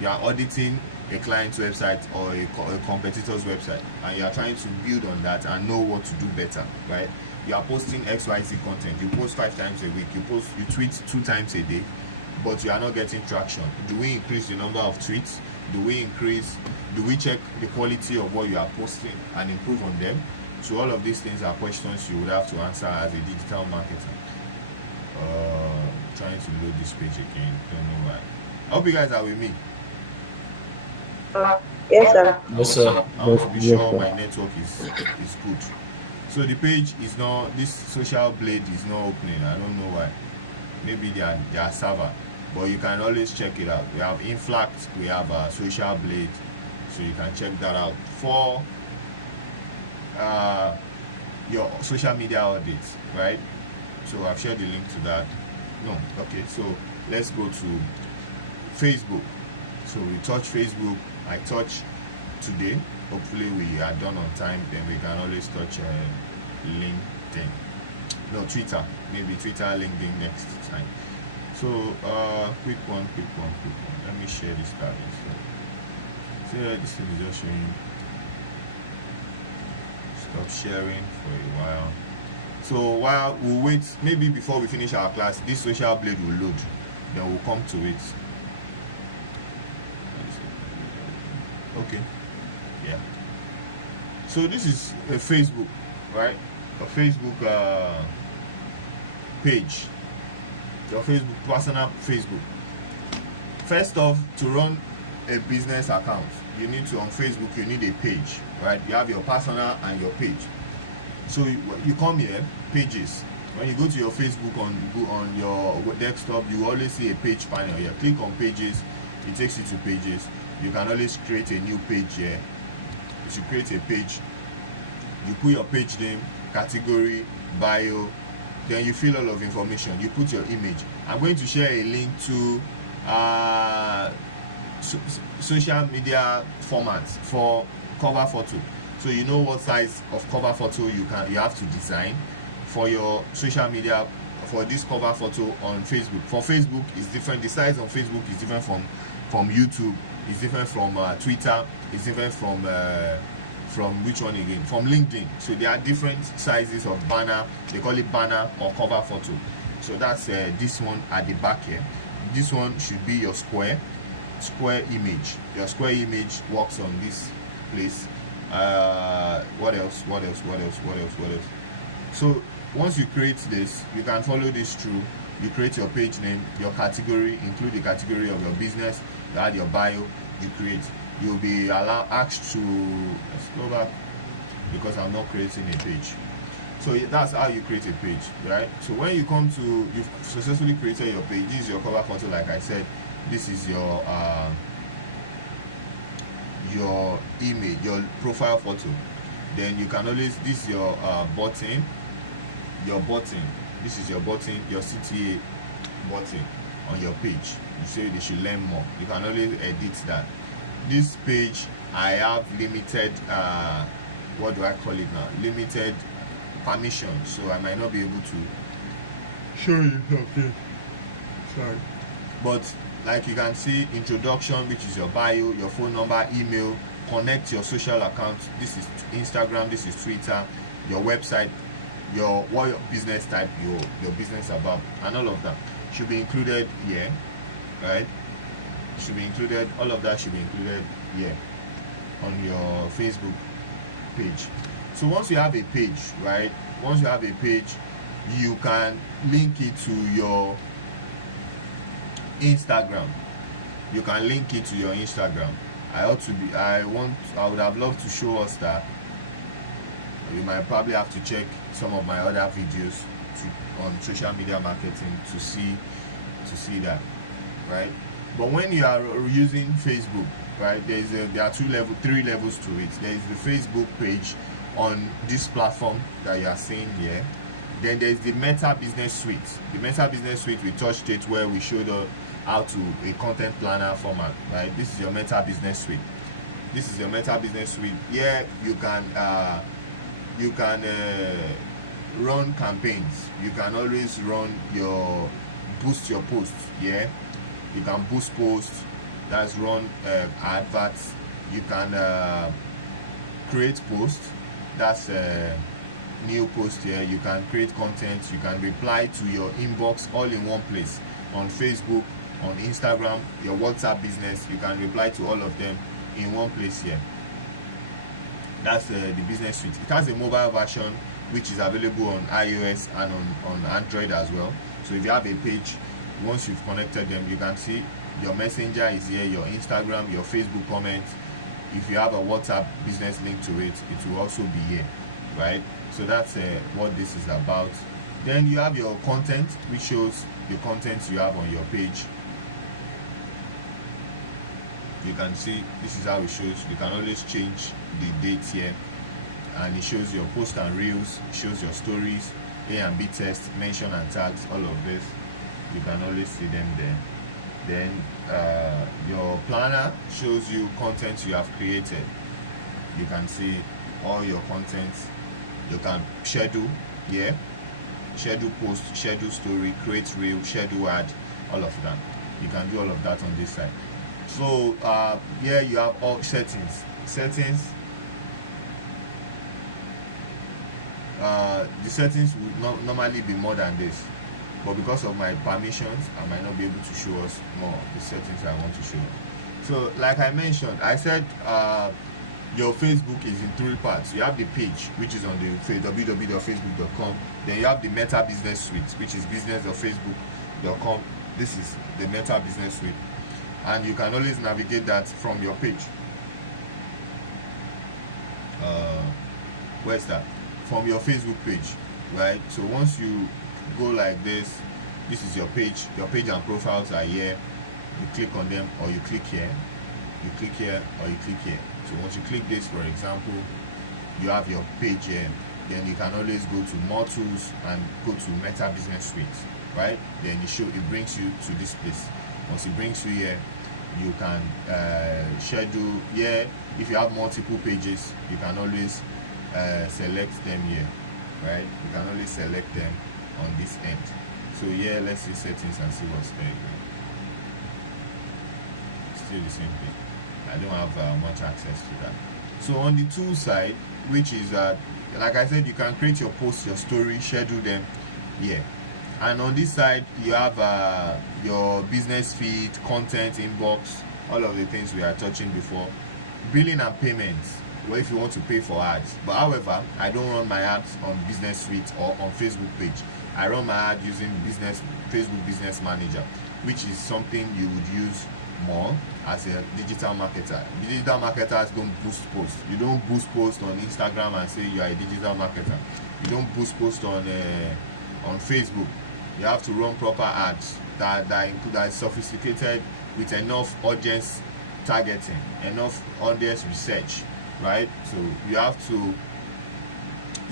You are auditing a client's website or a competitor's website, and you are trying to build on that and know what to do better, right? You are posting XYZ content. You post 5 times a week. You tweet 2 times a day, but you are not getting traction. Do we increase the number of tweets? Do we check the quality of what you are posting and improve on them? Do we increase the number of So all of these things are questions you would have to answer as a digital marketer. Trying to load this page again, don't know why. I hope you guys are with me. Yes, sir. Yes, sir. I want to be Yes, sure sir. my network is good. So the page is not, this social blade is not opening. I don't know why. Maybe they are server, but you can always check it out. We have Influx, we have social blade, so you can check that out for your social media audits, right? So I've shared the link to that. No, okay. So let's go to Facebook. So we touch Facebook. I touch today. Hopefully we are done on time. Then we can always touch LinkedIn. No, Twitter. Maybe Twitter, LinkedIn next time. So quick one. Let me share this tab instead. So this thing is just showing. Stop sharing for a while. So while we wait, maybe before we finish our class, this social blade will load. Then we'll come to it. Okay. Yeah. So this is a Facebook, right? A Facebook page. Your Facebook, personal Facebook. First off, to run a business account, you need to, on Facebook, you need a page, right? You have your personal and your page. So you come here, pages. When you go to your Facebook on your desktop, you always see a page panel here. Click on pages, it takes you to pages. You can always create a new page here. If you create a page, you put your page name, category, bio, then you fill all of information. You put your image. I'm going to share a link to social media formats for cover photo, so you know what size of cover photo you have to design for your social media. For this cover photo on Facebook, for Facebook is different. The size on Facebook is different from YouTube. It's different from Twitter. It's different from which one again? From LinkedIn. So there are different sizes of banner. They call it banner or cover photo. So that's this one at the back here. This one should be your square image. Your square image works on this place. What else? So once you create this, you can follow this through. You create your page name, your category, include the category of your business. You add your bio. You create. You'll be asked to, let's go back because I'm not creating a page. So that's how you create a page, right? So when you come to, you've successfully created your page. This is your cover photo, like I said. This is your image, your profile photo. Then you can always, this is your button. This is your button, your CTA button on your page. You say they should learn more. You can always edit that. This page, I have limited what do I call it now? Limited permission, so I might not be able to show you something. Sorry. But like you can see, introduction, which is your bio, your phone number, email, connect your social accounts. This is Instagram, this is Twitter, your website, what your business type, your business about, and all of that should be included here, right? Should be included, all of that should be included here on your Facebook page. So once you have a page, right? Once you have a page, you can link it to your Instagram. You can link it to your Instagram. I would have loved to show us that. You might probably have to check some of my other videos on social media marketing to see that, right? But when you are using Facebook, right, there are 3 levels to it. There is the Facebook page on this platform that you are seeing here. Then there is the Meta Business Suite. The Meta Business Suite, we touched it where we showed how to a content planner format, right? This is your Meta Business Suite. This is your Meta Business Suite. Here you can run campaigns. You can always boost your posts. Yeah, you can boost posts. That's run adverts. You can create posts. That's new post here. You can create content. You can reply to your inbox all in one place. On Facebook, on Instagram, your WhatsApp business, you can reply to all of them in one place here. That's the business suite. It has a mobile version which is available on iOS and on Android as well. So if you have a page, once you've connected them, you can see your messenger is here, your Instagram, your Facebook comments. If you have a WhatsApp business link to it, it will also be here, right? So that's what this is about. Then you have your content, which shows the content you have on your page. You can see this is how it shows. You can always change the dates here, and it shows your post and reels, shows your stories, A and B test, mention and tags, all of this. You can always see them there. Then your planner shows you content you have created. You can see all your content. You can schedule here, schedule post, schedule story, create reel, schedule ad, all of that. You can do all of that on this side. So here you have all settings. The settings would not normally be more than this, but because of my permissions, I might not be able to show us more of the settings I want to show. So like I mentioned, I said your Facebook is in 3 parts. You have the page, which is on the www.facebook.com. Then you have the Meta Business Suite, which is business.facebook.com. This is the Meta Business Suite, and you can always navigate that from your page. Where's that? From your Facebook page, right? So once you go like this, this is your page. Your page and profiles are here. You click on them, or you click here. You click here, or you click here. So once you click this, for example, you have your page here. Then you can always go to more tools and go to Meta Business Suite, right? Then it brings you to this place. Once it brings you here, you can schedule here. If you have multiple pages, you can always select them here, right? You can always select them on this end. So here, let's see settings and see what's there. Still the same thing. I don't have much access to that. So on the tool side, which is like I said, you can create your posts, your story, schedule them here. And on this side, you have your business feed, content, inbox, all of the things we are touching before. Billing and payments, well, if you want to pay for ads. But however, I don't run my ads on Business Suite or on Facebook page. I run my ad using Facebook Business Manager, which is something you would use more as a digital marketer. Digital marketers don't boost posts. You don't boost posts on Instagram and say you are a digital marketer. You don't boost posts on Facebook. You have to run proper ads that is sophisticated with enough audience targeting, enough audience research, right? So you have to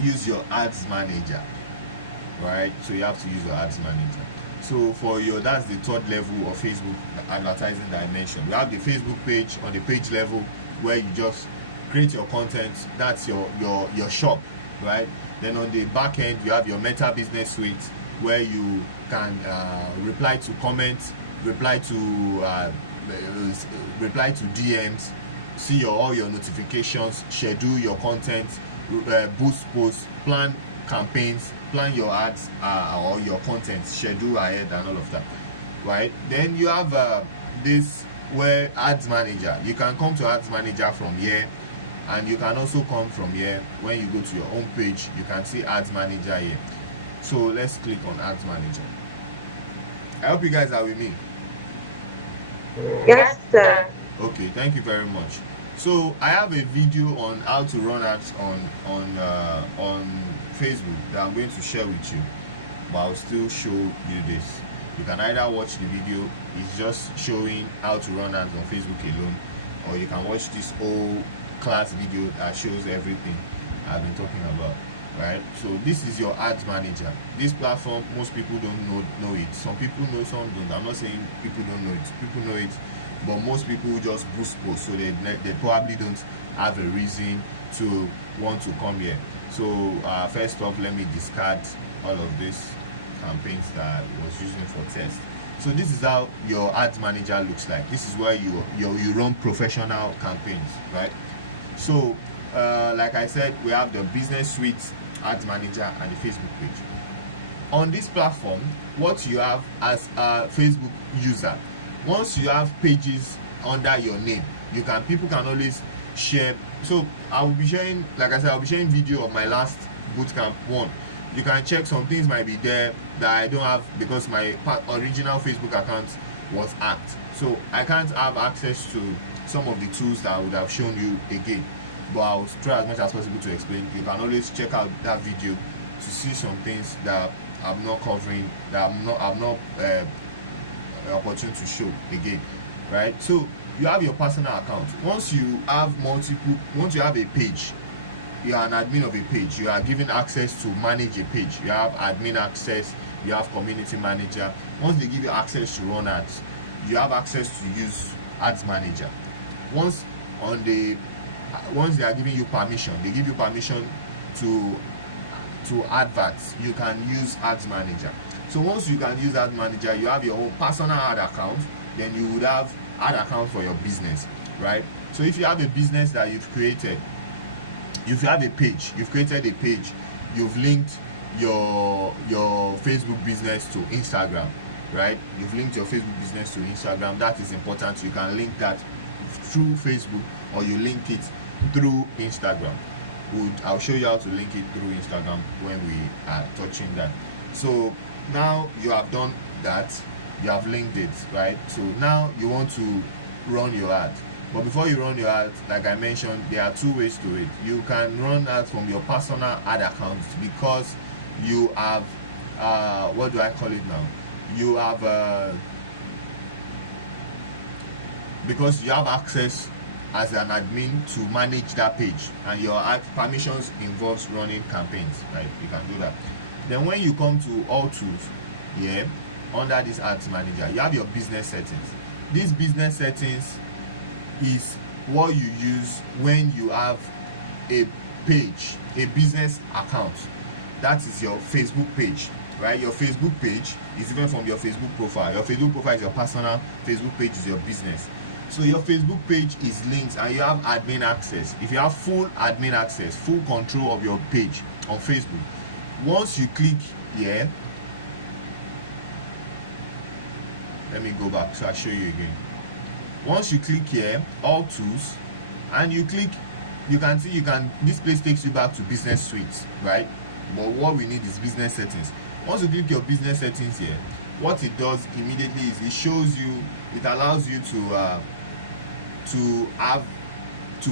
use your ads manager, right? So you have to use your ads manager. So for that's the 3rd level of Facebook advertising that I mentioned. We have the Facebook page on the page level where you just create your content. That's your shop, right? Then on the back end, you have your Meta Business Suite where you can reply to comments, reply to DMs, see all your notifications, schedule your content, boost posts, plan campaigns, plan your ads or your content, schedule ahead and all of that, right? Then you have this where Ads Manager. You can come to Ads Manager from here, and you can also come from here. When you go to your home page, you can see Ads Manager here. So let's click on Ads Manager. I hope you guys are with me. Yes, sir. Okay, thank you very much. So I have a video on how to run ads on Facebook that I'm going to share with you, but I'll still show you this. You can either watch the video, it's just showing how to run ads on Facebook alone, or you can watch this whole class video that shows everything I've been talking about, right? So this is your ads manager. This platform, most people don't know it. Some people know, some don't. I'm not saying people don't know it. People know it, but most people just boost posts, so they probably don't have a reason to want to come here. So first off, let me discard all of these campaigns that I was using for test. So this is how your ads manager looks like. This is where you run professional campaigns, right? So like I said, we have the Business Suite, Ads Manager, and the Facebook page. On this platform, what you have as a Facebook user, once you have pages under your name, people can always share So I will be sharing, like I said, I'll be sharing video of my last bootcamp one. You can check, some things might be there that I don't have because my original Facebook account was hacked, so I can't have access to some of the tools that I would have shown you again, but I'll try as much as possible to explain. You can always check out that video to see some things that I'm not covering, that I'm not opportune to show again, right? So you have your personal account. Once you have a page, you are an admin of a page, you are given access to manage a page. You have admin access, you have community manager. Once they give you access to run ads, you have access to use ads manager. Once they are giving you permission, they give you permission to adverts, you can use ads manager. So once you can use ad manager, you have your own personal ad account, then you would have ad account for your business, right? So if you have a business that you've created, if you have a page, you've created a page, you've linked your Facebook business to Instagram, right? You've linked your Facebook business to Instagram. That is important. You can link that through Facebook, or you link it through Instagram. I'll show you how to link it through Instagram when we are touching that. So now you have done that, you have linked it, right? So now you want to run your ad. But before you run your ad, like I mentioned, there are two ways to it. You can run ads from your personal ad account because you have what do I call it now? You have because you have access as an admin to manage that page, and your ad permissions involves running campaigns, right? You can do that. Then when you come to all tools, under this ads manager, you have your business settings. These business settings is what you use when you have a page, a business account. That is your Facebook page, right? Your Facebook page is different from your Facebook profile. Your Facebook profile is your personal, Facebook page is your business. So your Facebook page is linked and you have admin access. If you have full admin access, full control of your page on Facebook, once you click here, let me go back so I'll show you again. Once you click here, all tools, and you click, you can see this place takes you back to business suites, right? But what we need is business settings. Once you click your business settings here, what it does immediately is it shows you, it allows you to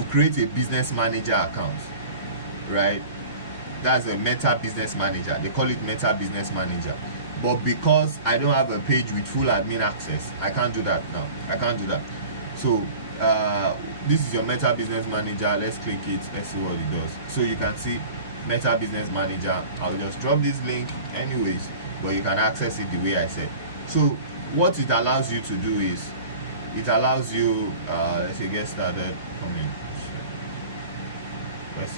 create a business manager account, right? That's a Meta Business Manager. They call it Meta Business Manager. But because I don't have a page with full admin access, I can't do that now. I can't do that. So this is your Meta Business Manager. Let's click it. Let's see what it does. So you can see Meta Business Manager. I'll just drop this link anyways, but you can access it the way I said. So what it allows you to do is, it allows you, let's say, get started. Come in. Let's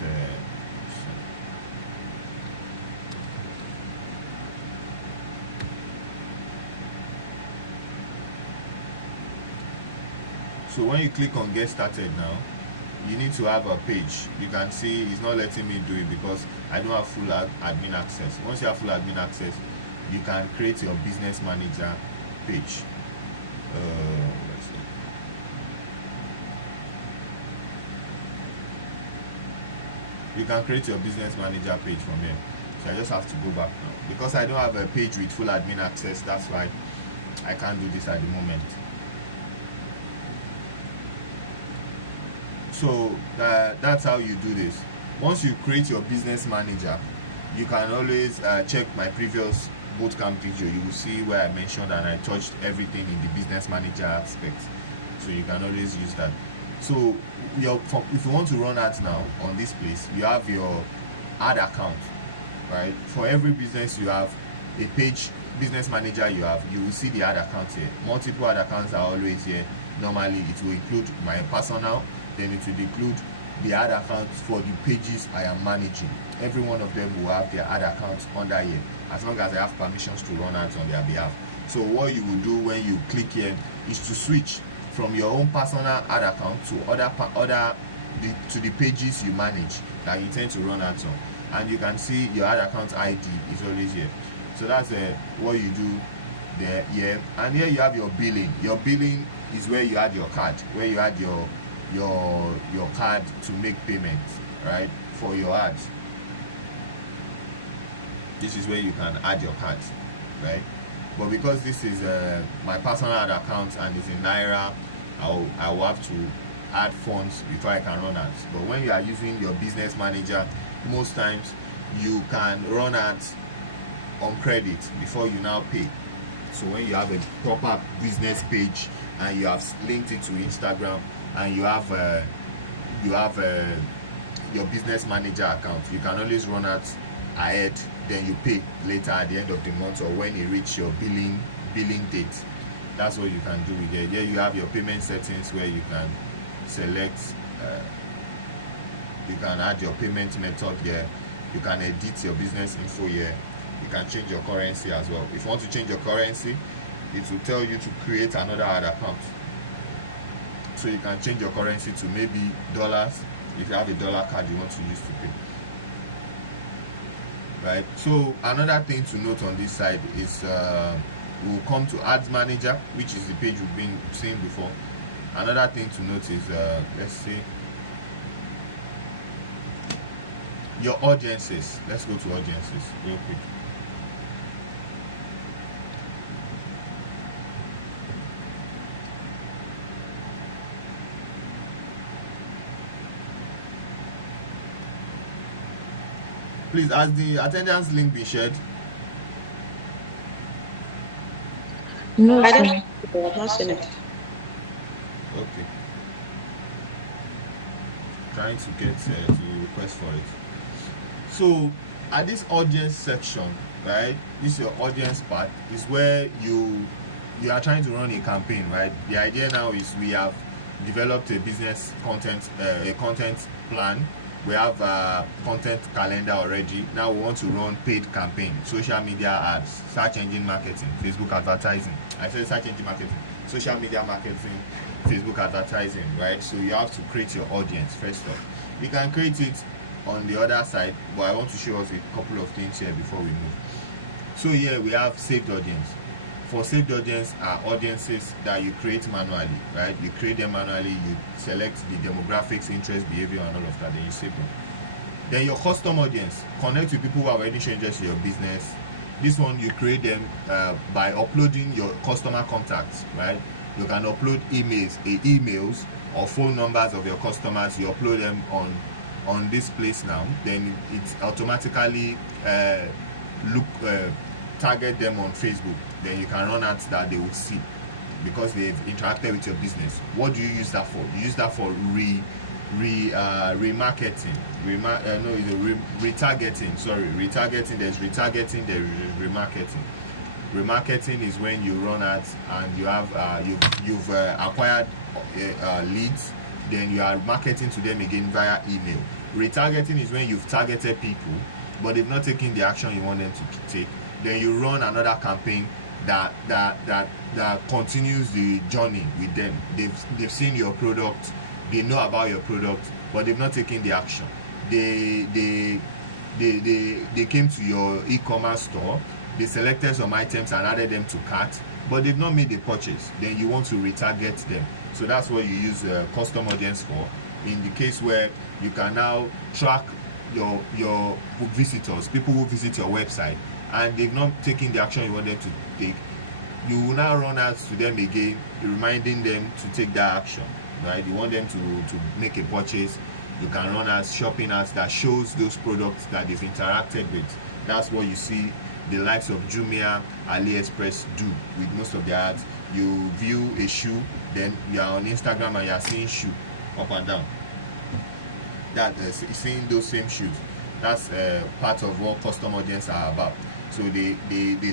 so when you click on get started now, you need to have a page. You can see it's not letting me do it because I don't have full admin access. Once you have full admin access, you can create your business manager page. Let's see. You can create your business manager page from here. So I just have to go back now because I don't have a page with full admin access. That's why I can't do this at the moment. So that's how you do this. Once you create your business manager, you can always check my previous bootcamp video. You will see where I mentioned and I touched everything in the business manager aspect. So you can always use that. So if you want to run ads now on this place, you have your ad account, right? For every business you have a page, business manager you will see the ad account here. Multiple ad accounts are always here. Normally it will include my personal, then it will include the ad accounts for the pages I am managing. Every one of them will have their ad accounts under here, as long as I have permissions to run ads on their behalf. So what you will do when you click here is to switch from your own personal ad account to the pages you manage that you intend to run ads on, and you can see your ad account ID is always here. So that's what you do there. And here you have your billing. Your billing is where you add your card, where you add your your card to make payments, right, for your ads. This is where you can add your cards, right? But because this is my personal ad account and it's in Naira, I will have to add funds before I can run ads. But when you are using your business manager, most times you can run ads on credit before you now pay. So when you have a proper business page and you have linked it to Instagram and you have your business manager account, you can always run ads ahead, then you pay later at the end of the month or when you reach your billing date. That's what you can do with it. Here you have your payment settings where you can select you can add your payment method here, you can edit your business info here, you can change your currency as well. If you want to change your currency, it will tell you to create another ad account, so you can change your currency to maybe dollars if you have a dollar card you want to use to pay. Right, so another thing to note on this side is we'll come to ads manager, which is the page we've been seeing before. Another thing to note is let's see your audiences. Let's go to audiences real quick. Please, has the attendance link been shared? No, I sir. don't. I've not seen it. Okay. Trying to get to request for it. So at this audience section, right, this is your audience part, is where you are trying to run a campaign, right? The idea now is we have developed a business content a content plan. We have a content calendar already. Now we want to run paid campaign, social media ads, search engine marketing, Facebook advertising. I said search engine marketing, social media marketing, Facebook advertising, right? So you have to create your audience first off. You can create it on the other side, but I want to show us a couple of things here before we move. So here we have saved audience. For saved audience are audiences that you create manually, right? You create them manually, you select the demographics, interest, behavior, and all of that, then you save them. Then your custom audience, connect with people who are already strangers to your business. This one you create them by uploading your customer contacts, right? You can upload emails or phone numbers of your customers. You upload them on this place now. Then it's automatically target them on Facebook. Then you can run ads that they will see because they've interacted with your business. What do you use that for? You use that for remarketing. Retargeting. Sorry, retargeting. There's retargeting. There is remarketing. Remarketing is when you run ads and you have you've acquired leads, then you are marketing to them again via email. Retargeting is when you've targeted people but they've not taken the action you want them to take. Then you run another campaign that continues the journey with them. They've seen your product, they know about your product, but they've not taken the action. They came to your e-commerce store, they selected some items and added them to cart, but they've not made a purchase. Then you want to retarget them. So that's what you use custom audience for. In the case where you can now track your visitors, people who visit your website, and they've not taken the action you want them to take, you will now run ads to them again, reminding them to take that action, right? You want them to make a purchase. You can run ads, shopping ads that shows those products that they've interacted with. That's what you see the likes of Jumia, AliExpress do with most of their ads. You view a shoe, then you are on Instagram and you are seeing shoe up and down. That seeing those same shoes. That's part of what custom audience are about. So they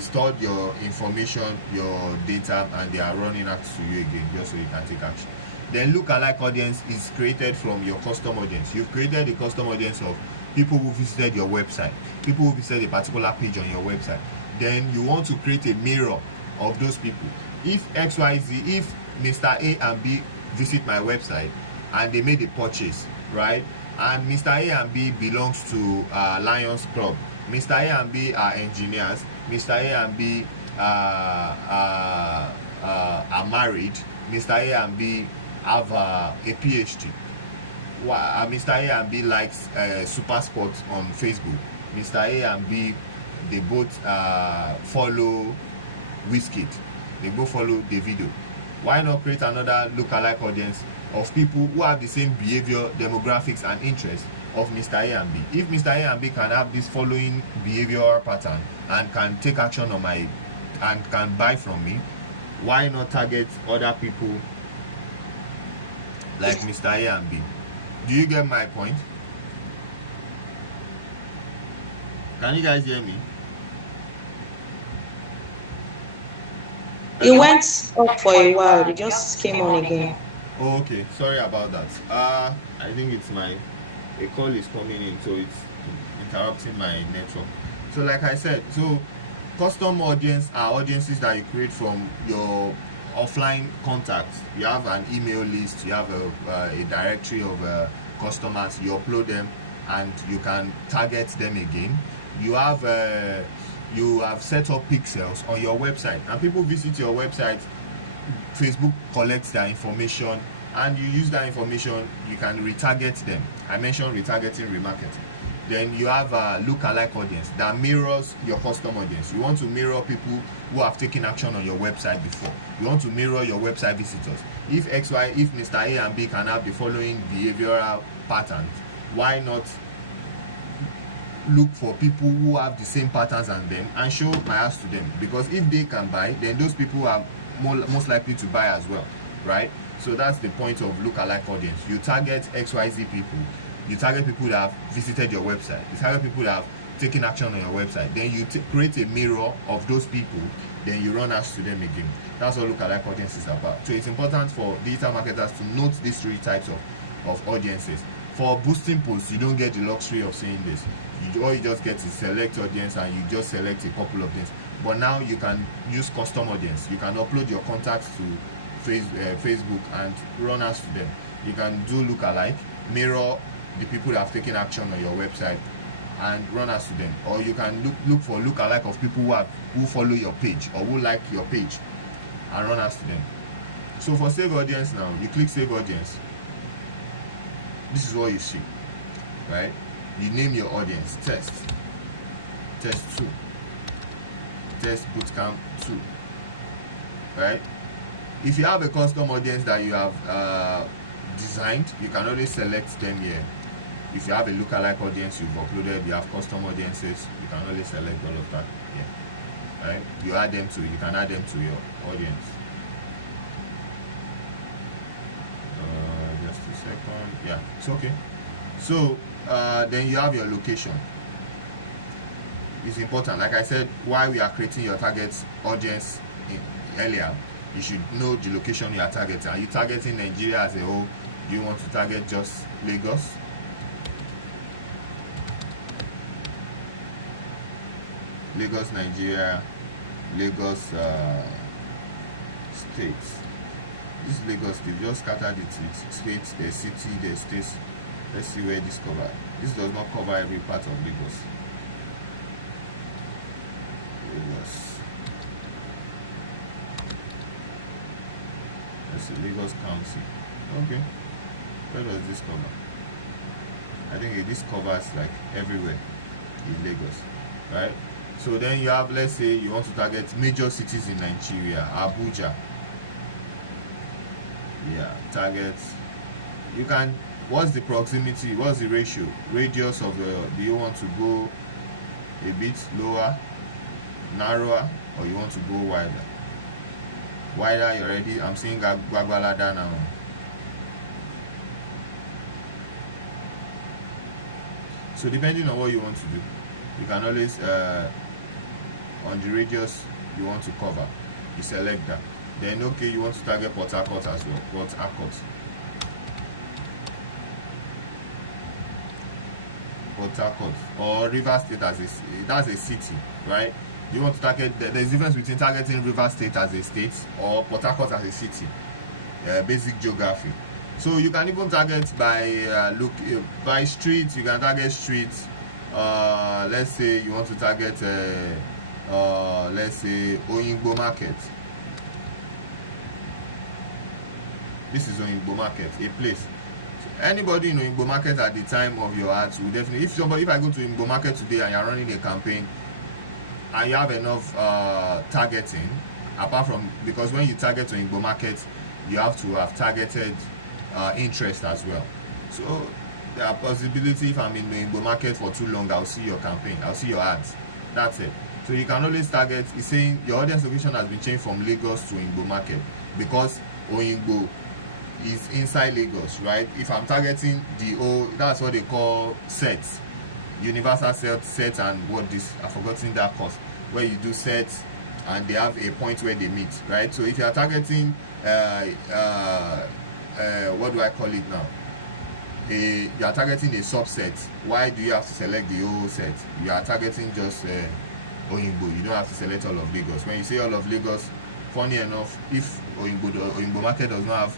stored your information, your data, and they are running ads to you again just so you can take action. Then lookalike audience is created from your custom audience. You've created a custom audience of people who visited your website, people who visited a particular page on your website. Then you want to create a mirror of those people. If XYZ, if Mr. A and B visit my website and they made a purchase, right? And Mr. A and B belongs to Lions Club. Mr. A and B are engineers. Mr. A and B are married. Mr. A and B have a PhD. Mr. A and B likes super sports on Facebook. Mr. A and B, they both follow Wizkid. They both follow Davido. Why not create another lookalike audience of people who have the same behavior, demographics, and interests of Mr. A and B? If Mr. A and B can have this following behavioral pattern and can take action on my and can buy from me, why not target other people like Mr. A and B? Do you get my point? Can you guys hear me? It went up for a while. It just came on again. Oh, okay, sorry about that. I think it's a call is coming in, so it's interrupting my network. So like I said, so custom audience are audiences that you create from your offline contacts. You have an email list, you have a directory of customers, you upload them and you can target them again. You have set up pixels on your website, and people visit your website. Facebook collects their information, and you use that information, you can retarget them. I mentioned retargeting, remarketing. Then you have a lookalike audience that mirrors your custom audience. You want to mirror people who have taken action on your website before. You want to mirror your website visitors. If Mr. A and B can have the following behavioral patterns, why not look for people who have the same patterns as them and show my ads to them? Because if they can buy, then those people are most likely to buy as well, right? So that's the point of lookalike audience. You target XYZ people. You target people that have visited your website. You target people that have taken action on your website. Then you create a mirror of those people. Then you run ads to them again. That's what lookalike audience is about. So it's important for digital marketers to note these three types of audiences. For boosting posts, you don't get the luxury of saying this. All you just get is select audience, and you just select a couple of things. But now you can use custom audience. You can upload your contacts to Facebook and run ads to them. You can do lookalike, mirror the people that have taken action on your website and run ads to them. Or you can look for lookalike of people who follow your page or who like your page and run ads to them. So for save audience now, you click save audience. This is what you see, right? You name your audience, test 2, test bootcamp 2, right? If you have a custom audience that you have designed, you can always select them here. If you have a lookalike audience you've uploaded, you have custom audiences, you can always select all of that here, right? You can add them to your audience. Just a second. Yeah, it's okay. So then you have your location. It's important. Like I said, while we are creating your target audience earlier, you should know the location you are targeting. Are you targeting Nigeria as a whole? Do you want to target just Lagos? Lagos, Nigeria, Lagos states. This Lagos, they've just scattered it with states, the city, the states. Let's see where this covers. This does not cover every part of Lagos. Lagos. Let's see, Lagos County. Okay. Where does this cover? I think this covers like everywhere in Lagos, right? So then you have, let's say you want to target major cities in Nigeria, Abuja. Yeah, target. You can, what's the proximity, what's the ratio, radius of do you want to go a bit lower, narrower, or you want to go wider? Wider, you're ready. I'm seeing Gwagwalada now. So depending on what you want to do, you can always on the radius you want to cover, you select that. Then okay, you want to target Port Harcourt as well. Port Harcourt. Port Harcourt or River State as that's a city, right? You want to target, there's a difference between targeting River State as a state or Port Harcourt as a city. Basic geography. So you can even target by by streets. You can target streets. Let's say you want to target let's say Oyingbo Market. This is Oyingbo Market, a place. Anybody in Oyingbo Market at the time of your ads will definitely, if I go to Oyingbo Market today and you're running a campaign and you have enough targeting, apart from, because when you target Oyingbo Market, you have to have targeted interest as well. So there are possibility, if I'm in Oyingbo Market for too long, I'll see your campaign, I'll see your ads. That's it. So you can always target. It's saying your audience location has been changed from Lagos to Oyingbo Market because Oyingbo is inside Lagos, right? If I'm targeting that's what they call sets, universal set and what this, I've forgotten that course, where you do sets and they have a point where they meet, right? So if you are targeting what do I call it now? You are targeting a subset. Why do you have to select the whole set? You are targeting just Oyingbo. You don't have to select all of Lagos. When you say all of Lagos, funny enough, if Oyingbo Market does not have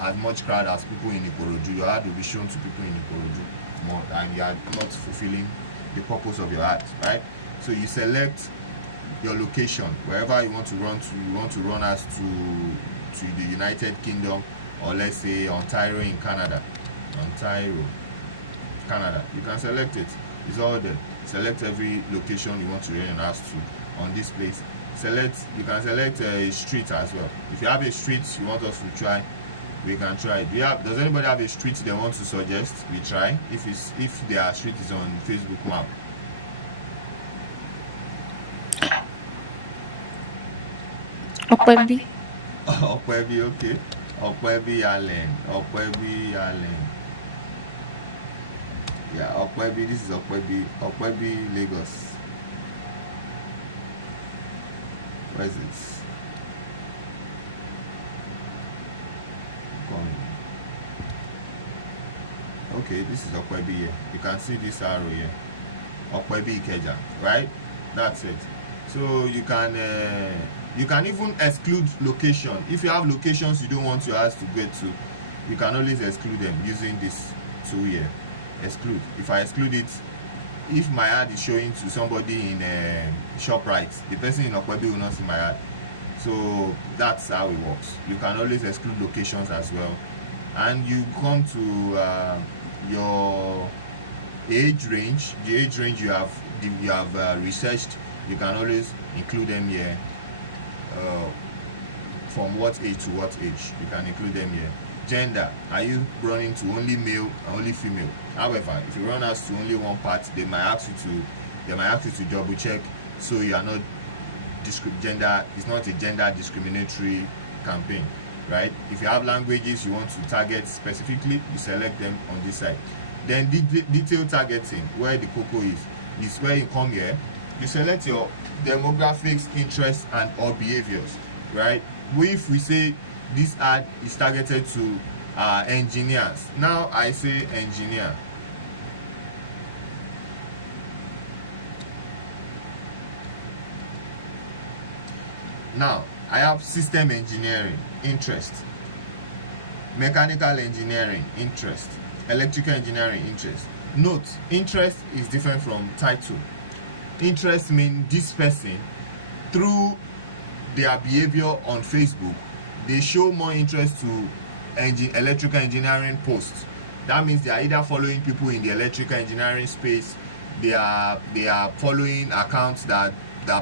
as much crowd as people in Ikorodu, your ad will be shown to people in Ikorodu more, and you are not fulfilling the purpose of your ad, right? So you select your location wherever you want to run to. You want to run as to the United Kingdom, or let's say Ontario in Canada. Ontario, Canada. You can select it. It's all there. Select every location you want to run as to on this place. You can select a street as well. If you have a street you want us to try, we can try it. Does anybody have a street they want to suggest we try? If their street is on Facebook map. Okwebi. Okwebi, okay. Okwebi Allen. Yeah, Okwebi. This is Okwebi, Lagos. Where is it? Okay, this is Okwebi here. You can see this arrow here. Okwebi Ikeja, right? That's it. So you can even exclude location. If you have locations you don't want your ads to get to, you can always exclude them using this tool here. Exclude. If I exclude it, if my ad is showing to somebody in ShopRite, the person in Okwebi will not see my ad. So that's how it works. You can always exclude locations as well. And you come to your age range. The age range you have researched, you can always include them here. From what age to what age, you can include them here. Gender, are you running to only male and only female? However, if you run as to only one part, they might ask you to double check, so you are not gender. It's not a gender discriminatory campaign, right? If you have languages you want to target specifically, you select them on this side. Then detail targeting, where the cocoa is where you come here. You select your demographics, interests, and or behaviors, right? If we say this ad is targeted to engineers, now I say engineer. Now I have system engineering interest, mechanical engineering interest, electrical engineering interest. Note, interest is different from title. Interest means this person, through their behavior on Facebook, they show more interest to electrical engineering posts. That means they are either following people in the electrical engineering space, they are following accounts that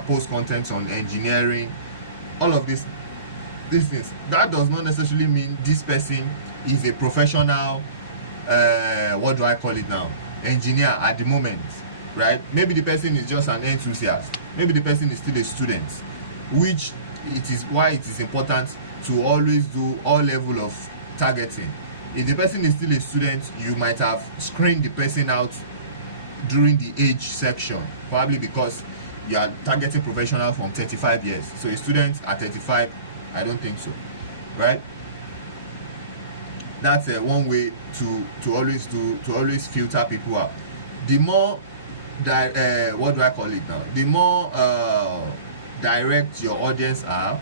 post content on engineering, all of these things. That does not necessarily mean this person is a professional what do I call it now, engineer at the moment, right? Maybe the person is just an enthusiast, maybe the person is still a student, which it is why it is important to always do all level of targeting. If the person is still a student, you might have screened the person out during the age section, probably because you are targeting professional from 35 years. So a student at 35, I don't think so, right? That's one way to always filter people out. The more what do I call it now? The more direct your audience are,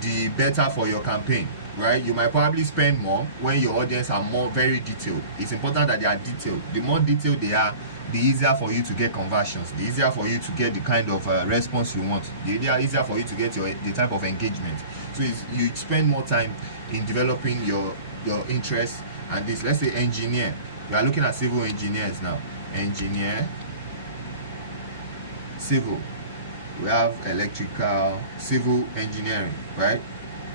the better for your campaign. right? You might probably spend more when your audience are more very detailed. It's important that they are detailed. The more detailed they are, the easier for you to get conversions, the easier for you to get the kind of response you want, the easier for you to get the type of engagement. So you spend more time in developing your interests. And this, let's say engineer, we are looking at civil engineers now. Engineer, civil, we have electrical, civil engineering, right?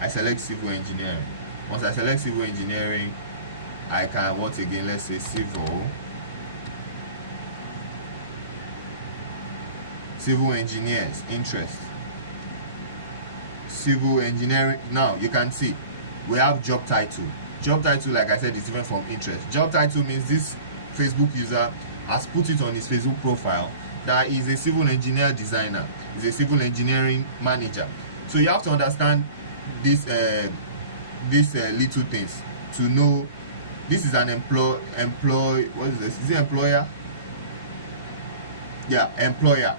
I select civil engineering. Once I select civil engineering, I can, once again, let's say civil engineers, interest, civil engineering. Now you can see we have job title. Job title, like I said, is different from interest. Job title means this Facebook user has put it on his Facebook profile that is a civil engineer designer, is a civil engineering manager. So you have to understand these little things to know this is an what is this? Is it employer? Yeah, employer,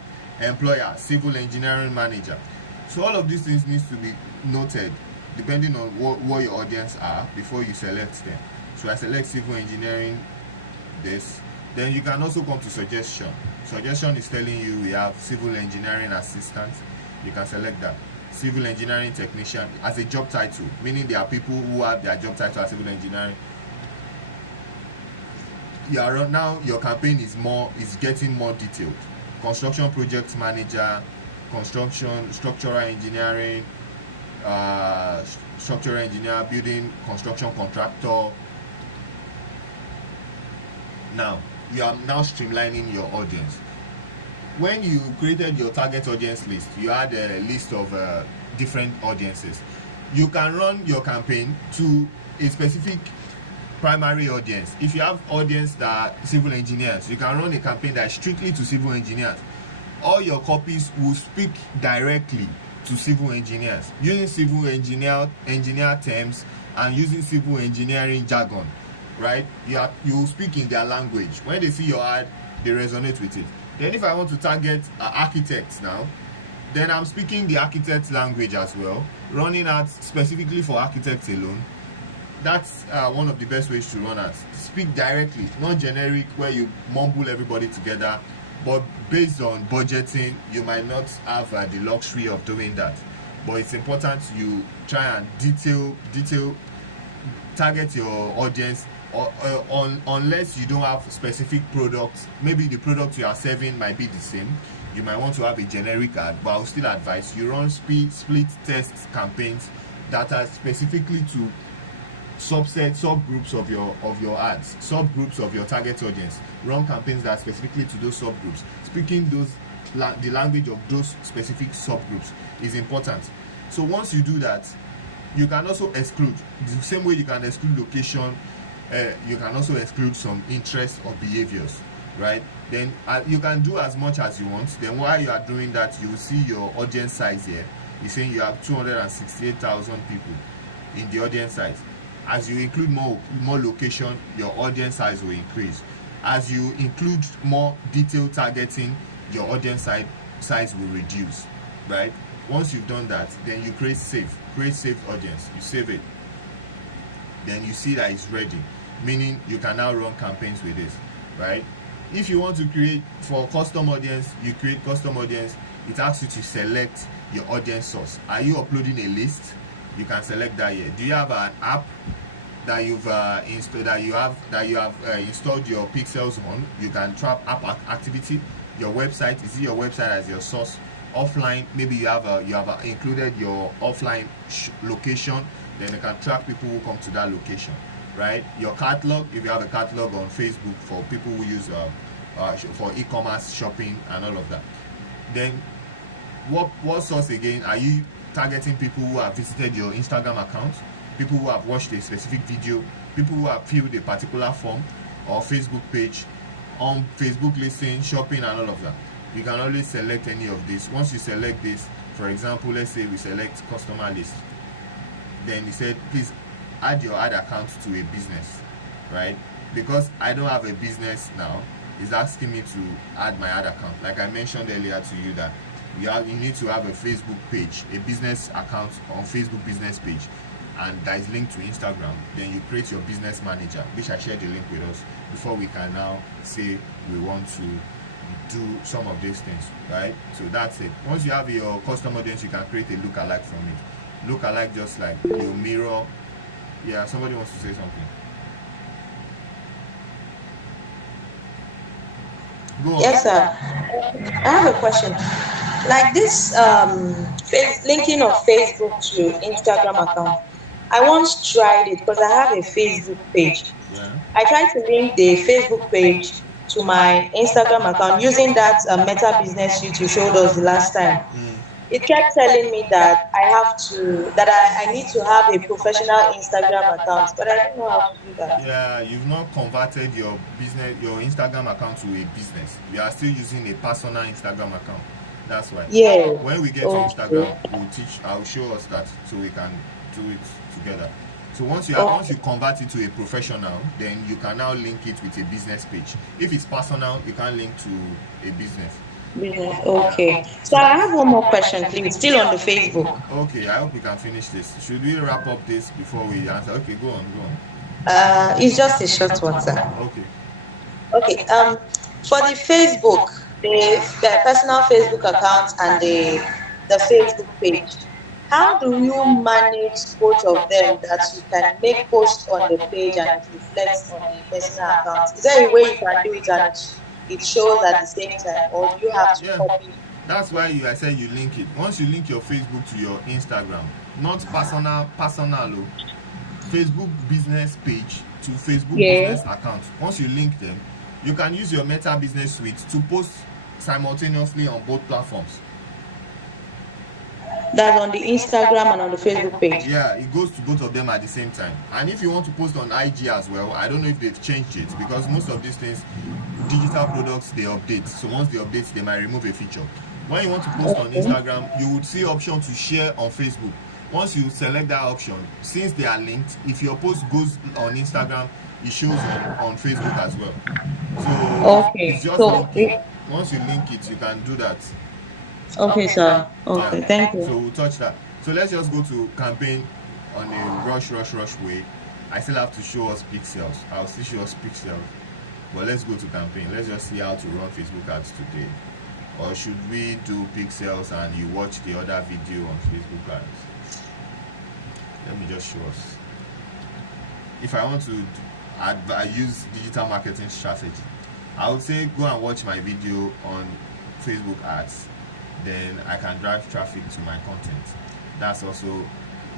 civil engineering manager. So all of these things needs to be noted depending on what your audience are before you select them. So I select civil engineering, this. Then you can also come to suggestion. Suggestion is telling you we have civil engineering assistant. You can select that. Civil engineering technician as a job title, meaning there are people who have their job title as civil engineering. Now your campaign is getting more detailed. Construction project manager, construction structural engineering, structural engineer, building construction contractor. Now you are now streamlining your audience. When you created your target audience list, you had a list of different audiences. You can run your campaign to a specific primary audience. If you have audience that are civil engineers, you can run a campaign that is strictly to civil engineers. All your copies will speak directly to civil engineers using civil engineer terms and using civil engineering jargon, right? You will speak in their language. When they see your ad, they resonate with it. Then if I want to target architects now, then I'm speaking the architect language as well, running ads specifically for architects alone. That's one of the best ways to run ads. Speak directly, not generic where you mumble everybody together, but based on budgeting, you might not have the luxury of doing that. But it's important you try and detail target your audience, unless you don't have specific products. Maybe the product you are serving might be the same. You might want to have a generic ad, but I'll still advise you run split test campaigns that are specifically to subgroups of your ads, subgroups of your target audience. Run campaigns that are specifically to those subgroups. Speaking the language of those specific subgroups is important. So once you do that, you can also exclude, the same way you can exclude location, you can also exclude some interests or behaviors, right? Then you can do as much as you want. Then while you are doing that, you will see your audience size here. You're saying you have 268,000 people in the audience size. As you include more location, your audience size will increase. As you include more detailed targeting, your audience size will reduce, right? Once you've done that, then you create saved audience. You save it. Then you see that it's ready, meaning you can now run campaigns with this, right? If you want to create for custom audience, you create custom audience. It asks you to select your audience source. Are you uploading a list? You can select that here. Do you have an app that you've installed, that you have installed your pixels on? You can track app activity. Your website, is it your website as your source? Offline, maybe you have included your offline location. Then you can track people who come to that location, right? Your catalog, if you have a catalog on Facebook for people who use for e-commerce shopping and all of that. Then what source again? Are you targeting people who have visited your Instagram account, people who have watched a specific video, people who have filled a particular form or Facebook page, on Facebook listing, shopping and all of that? You can always select any of this. Once you select this, for example, let's say we select customer list, then he said please add your ad account to a business, right? Because I don't have a business now, it's asking me to add my ad account. Like I mentioned earlier to you that you need to have a Facebook page, a business account on Facebook business page. and that is linked to Instagram, then you create your business manager, which I shared the link with us before we can now say we want to do some of these things, right? So that's it. Once you have your custom audience, you can create a lookalike from it. Lookalike, just like you mirror. Yeah, somebody wants to say something. Go on. Yes, sir. I have a question. Like this linking of Facebook to Instagram account. I once tried it because I have a Facebook page. Yeah. I tried to link the Facebook page to my Instagram account using that Meta Business Suite you showed us the last time. It kept telling me that I need to have a professional Instagram account, but I don't know how to do that. Yeah, you've not converted your Instagram account to a business. You are still using a personal Instagram account. That's why. Yeah. When we get to Okay. Instagram, I'll show us that so we can do it together. So once you convert it to a professional, then you can now link it with a business page. If it's personal, you can link to a business. Business. Okay. So I have one more question, please. Still on the Facebook. Okay, I hope we can finish this. Should we wrap up this before we answer? Okay, go on. It's just a short one, sir. Okay. Okay. For the Facebook, the personal Facebook account and the Facebook page, how do you manage both of them that you can make posts on the page and it reflects on the personal account? Is there a way you can do it and it shows at the same time, or do you have to Yeah. copy? That's why I said you link it. Once you link your Facebook to your Instagram, not personal, oh, Facebook business page to Facebook business account. Once you link them, you can use your Meta Business Suite to post simultaneously on both platforms. That's on the Instagram and on the Facebook page. Yeah, it goes to both of them at the same time. And if you want to post on IG as well, I don't know if they've changed it, because most of these things, digital products, they update. So once they update, they might remove a feature. When you want to post on Instagram, you would see option to share on Facebook. Once you select that option, since they are linked, if your post goes on Instagram, it shows on Facebook as well. So it's just linking. Once you link it, you can do that. Okay, sir. Okay, Yeah. thank you. So we'll touch that. So let's just go to campaign on a rush way. I still have to show us pixels. I'll still show us pixels. But let's go to campaign. Let's just see how to run Facebook ads today. Or should we do pixels and you watch the other video on Facebook ads? Let me just show us. If I want to use digital marketing strategy, I would say go and watch my video on Facebook ads. Then I can drive traffic to my content. That's also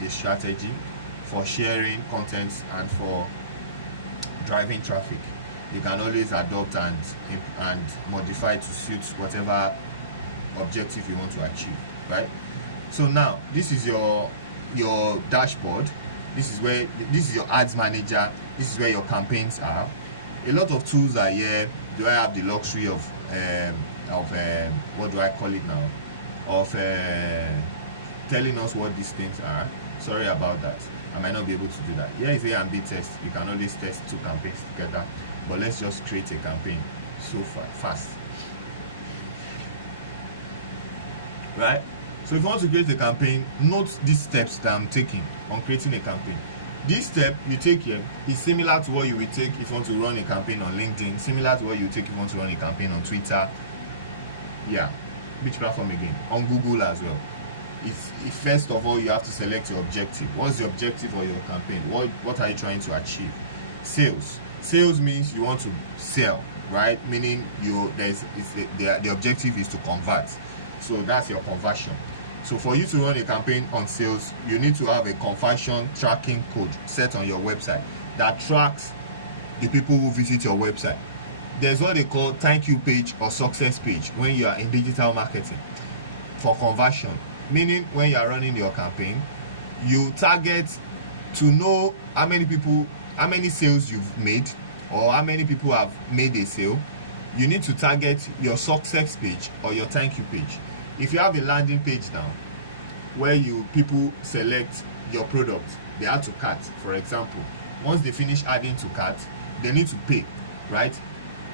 a strategy for sharing content and for driving traffic. You can always adopt and modify to suit whatever objective you want to achieve, right? So now this is your dashboard. This is your ads manager. This is where your campaigns are. A lot of tools are here. Do I have the luxury of what do I call it now? Of telling us what these things are? Sorry about that. I might not be able to do that. Here is A and B test. You can always test two campaigns together, but let's just create a campaign so fast. Right? So if you want to create a campaign, note these steps that I'm taking on creating a campaign. This step you take here is similar to what you will take if you want to run a campaign on LinkedIn, similar to what you take if you want to run a campaign on Twitter. Yeah. Which platform again? On Google as well. If first of all you have to select your objective. What's the objective for your campaign? What are you trying to achieve? Sales. Sales means you want to sell, right? Meaning the objective is to convert. So that's your conversion. So for you to run a campaign on sales, you need to have a conversion tracking code set on your website that tracks the people who visit your website. There's what they call thank you page or success page when you are in digital marketing for conversion. Meaning when you are running your campaign, you target to know how many sales you've made or how many people have made a sale. You need to target your success page or your thank you page. If you have a landing page now where people select your product, they add to cart, for example. Once they finish adding to cart, they need to pay, right?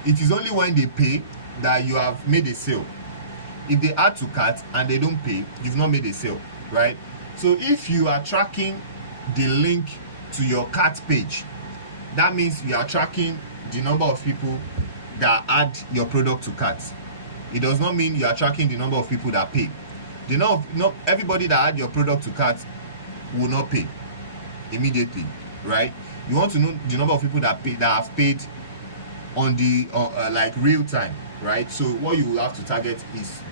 It is only when they pay that you have made a sale. If they add to cart and they don't pay, you've not made a sale, right? So if you are tracking the link to your cart page. That means you are tracking the number of people that add your product to cart. It does not mean you are tracking the number of people that pay. Not everybody that add your product to cart will not pay immediately, right? You want to know the number of people that have paid on the like real time, right? So what you will have to target is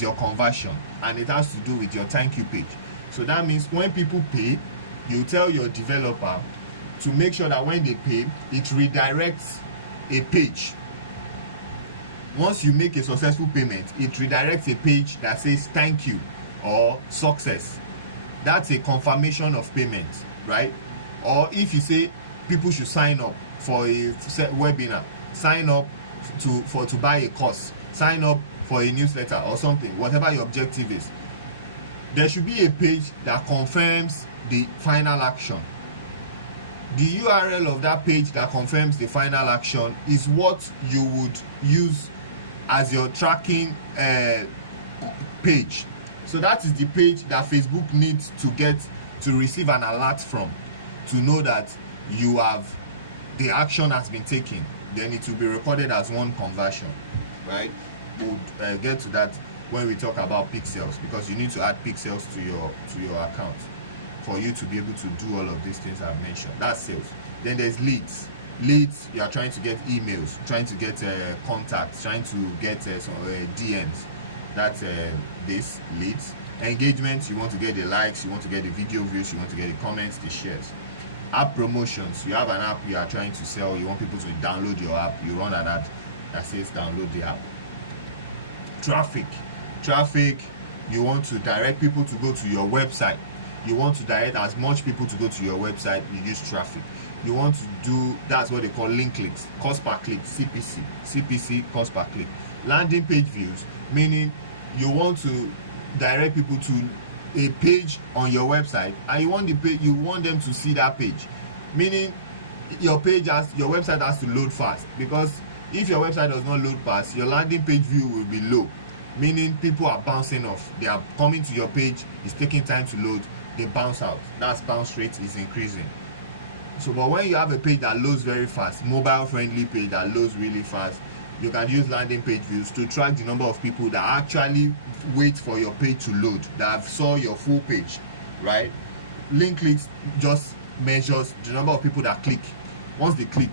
your conversion, and it has to do with your thank you page. So that means when people pay, you tell your developer to make sure that when they pay, it redirects a page. Once you make a successful payment, it redirects a page that says thank you or success. That's a confirmation of payment, right? Or if you say people should sign up for a webinar, sign up to buy a course, sign up for a newsletter or something, whatever your objective is, there should be a page that confirms the final action. The URL of that page that confirms the final action is what you would use as your tracking page. So that is the page that Facebook needs to receive an alert from, to know that the action has been taken. Then it will be recorded as one conversion, right? We'll get to that when we talk about pixels, because you need to add pixels to your account for you to be able to do all of these things I've mentioned. That's sales. Then there's leads. You are trying to get emails, trying to get contacts, trying to get some DMs. That's this leads. Engagement, you want to get the likes, you want to get the video views, you want to get the comments, the shares. App promotions, you have an app you are trying to sell, you want people to download your app, you run an ad that says download the app. Traffic, you want to direct people to go to your website. You want to direct as much people to go to your website, you use traffic. You want to do, that's what they call link clicks, cost per click, CPC, cost per click. Landing page views, meaning you want to direct people to a page on your website, and you want them to see that page, meaning your website has to load fast, because if your website does not load fast, your landing page view will be low, meaning people are bouncing off. They are coming to your page, it's taking time to load, they bounce out. That's bounce rate is increasing. So but when you have a page that loads very fast, mobile friendly page that loads really fast, you can use landing page views to track the number of people that actually wait for your page to load, that saw your full page, right? Link clicks just measures the number of people that click. Once they click.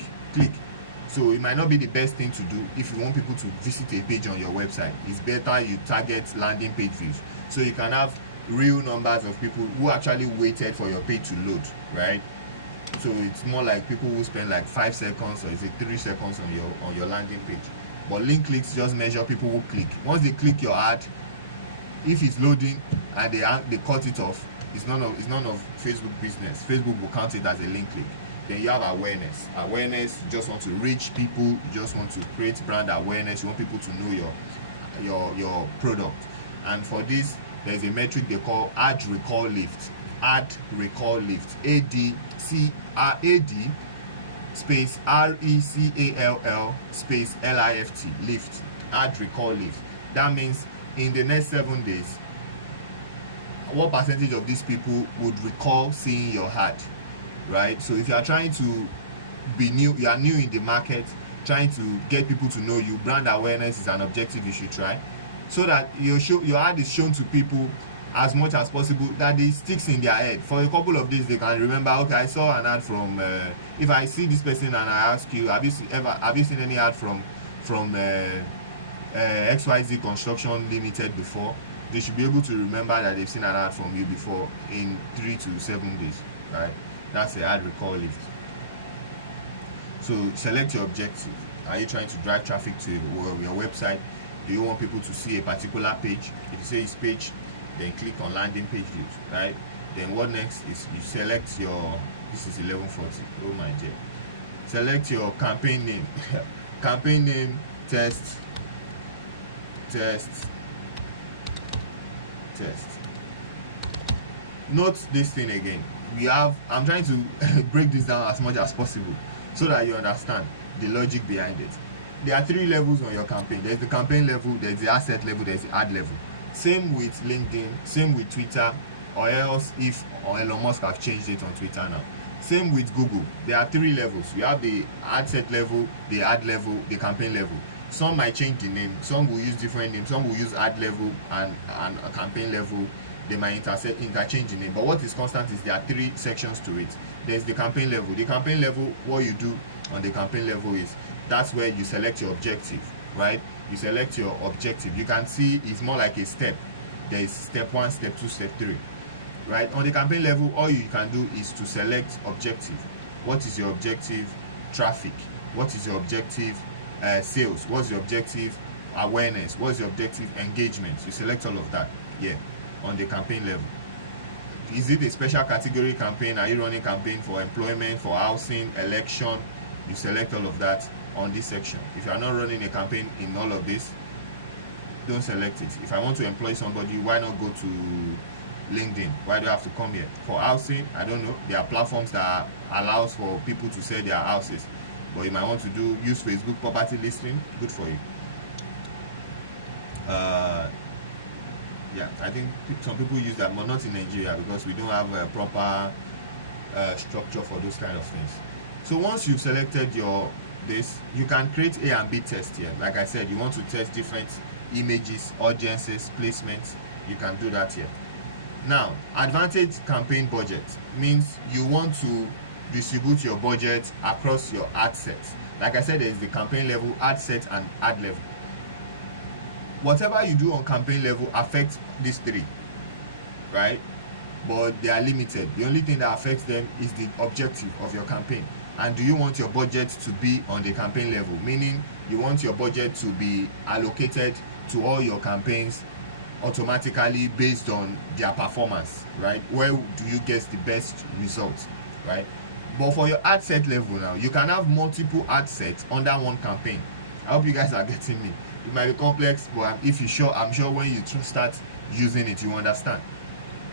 So it might not be the best thing to do if you want people to visit a page on your website. It's better you target landing page views, so you can have real numbers of people who actually waited for your page to load, right? So it's more like people who spend like 5 seconds or is it 3 seconds on your landing page. But link clicks just measure people who click. Once they click your ad, if it's loading and they cut it off, it's none of Facebook business. Facebook will count it as a link click. Then you have awareness. You just want to reach people. You just want to create brand awareness. You want people to know your product. And for this, there's a metric they call ad recall lift. Ad recall lift. AD space RECALL space LIFT. Lift. Ad recall lift. That means in the next 7 days, what percentage of these people would recall seeing your ad, right? So if you are trying to be new, you are new in the market, trying to get people to know you, brand awareness is an objective you should try, so that your ad is shown to people as much as possible, that it sticks in their head. For a couple of days they can remember, okay, I saw an ad from if I see this person and I ask you, have you seen any ad from XYZ Construction Limited before? They should be able to remember that they've seen an ad from you before in 3 to 7 days, right? That's the ad recall lift. So select your objective. Are you trying to drive traffic to your website? Do you want people to see a particular page? If you say it's page, then click on landing page views, right? Then what next is you select your, this is 1140, oh my dear. Select your campaign name. Campaign name, test. Note this thing again. I'm trying to break this down as much as possible so that you understand the logic behind it. There are 3 levels on your campaign. There's the campaign level, there's the asset level, there's the ad level. Same with LinkedIn, same with Twitter, or else if Elon Musk have changed it on Twitter now. Same with Google. There are 3 levels. You have the ad set level, the ad level, the campaign level. Some might change the name, some will use different names, some will use ad level and a campaign level. They might interchange the name, but what is constant is there are 3 sections to it. There's the campaign level. The campaign level, what you do on the campaign level is that's where you select your objective, right? You select your objective. You can see it's more like a step. There is step 1, step 2, step 3, right? On the campaign level, all you can do is to select objective. What is your objective? Traffic. What is your objective? Sales. What's your objective? Awareness. What's your objective? Engagement. You select all of that here on the campaign level. Is it a special category campaign? Are you running campaign for employment, for housing, election? You select all of that on this section. If you are not running a campaign in all of this, don't select it. If I want to employ somebody, why not go to LinkedIn? Why do I have to come here? For housing, I don't know. There are platforms that allows for people to sell their houses, but you might want to use Facebook property listing. Good for you. Yeah, I think some people use that, but not in Nigeria because we don't have a proper structure for those kind of things. So once you've selected this, you can create A and B test here. Like I said, you want to test different images, audiences, placements. You can do that here. Now, advantage campaign budget means you want to distribute your budget across your ad sets. Like I said, there is the campaign level, ad set, and ad level. Whatever you do on campaign level affects these 3, right? But they are limited. The only thing that affects them is the objective of your campaign. And do you want your budget to be on the campaign level? Meaning you want your budget to be allocated to all your campaigns automatically based on their performance, right? Where do you get the best results, right? But for your ad set level now, you can have multiple ad sets under one campaign. I hope you guys are getting me. It might be complex, but I'm sure when you start using it, you understand.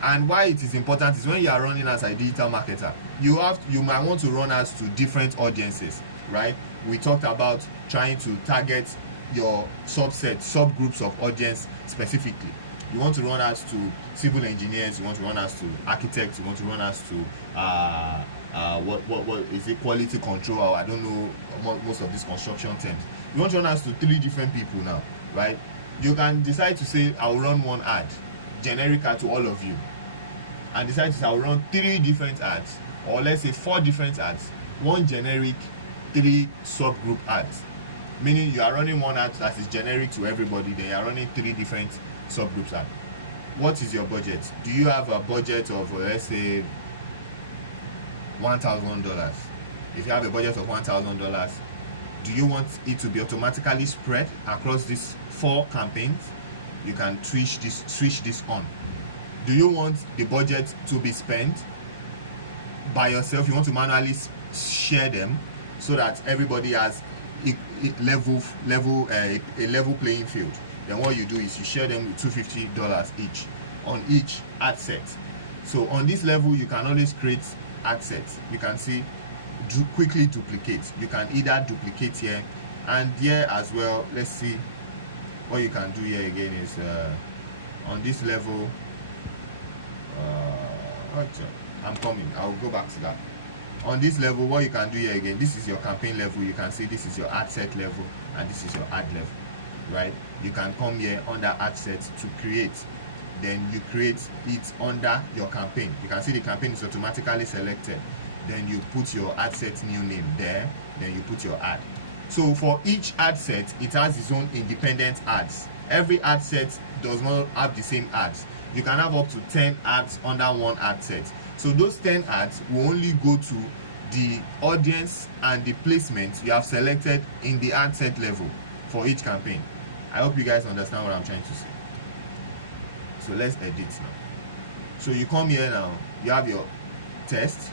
And why it is important is when you are running as a digital marketer, you might want to run ads to different audiences, right? We talked about trying to target your subgroups of audience specifically. You want to run ads to civil engineers, you want to run ads to architects, you want to run ads to what is it, quality control, I don't know most of these construction terms. You want to run ads to 3 different people now, right? You can decide to say I'll run one ad, generic ad to all of you, and decide to say I'll run 3 different ads, or let's say 4 different ads, 1 generic, 3 subgroup ads. Meaning you are running one ad that is generic to everybody, then you are running 3 different subgroups ads. What is your budget? Do you have a budget of let's say $1,000? If you have a budget of $1,000, do you want it to be automatically spread across these 4 campaigns? You can switch this on. Do you want the budget to be spent by yourself? You want to manually share them so that everybody has a level playing field. Then what you do is you share them with $250 each on each ad set. So on this level, you can always create ad sets. You can see quickly duplicate. You can either duplicate here and here as well. Let's see what you can do here again is on this level. I'm coming. I'll go back to that. On this level, what you can do here again, this is your campaign level. You can see this is your ad set level and this is your ad level, right? You can come here under ad set to create. Then you create it under your campaign. You can see the campaign is automatically selected. Then you put your ad set new name there. Then you put your ad. So for each ad set, it has its own independent ads. Every ad set does not have the same ads. You can have up to 10 ads under one ad set. So those 10 ads will only go to the audience and the placement you have selected in the ad set level for each campaign. I hope you guys understand what I'm trying to say. So let's edit now. So you come here now, you have your test.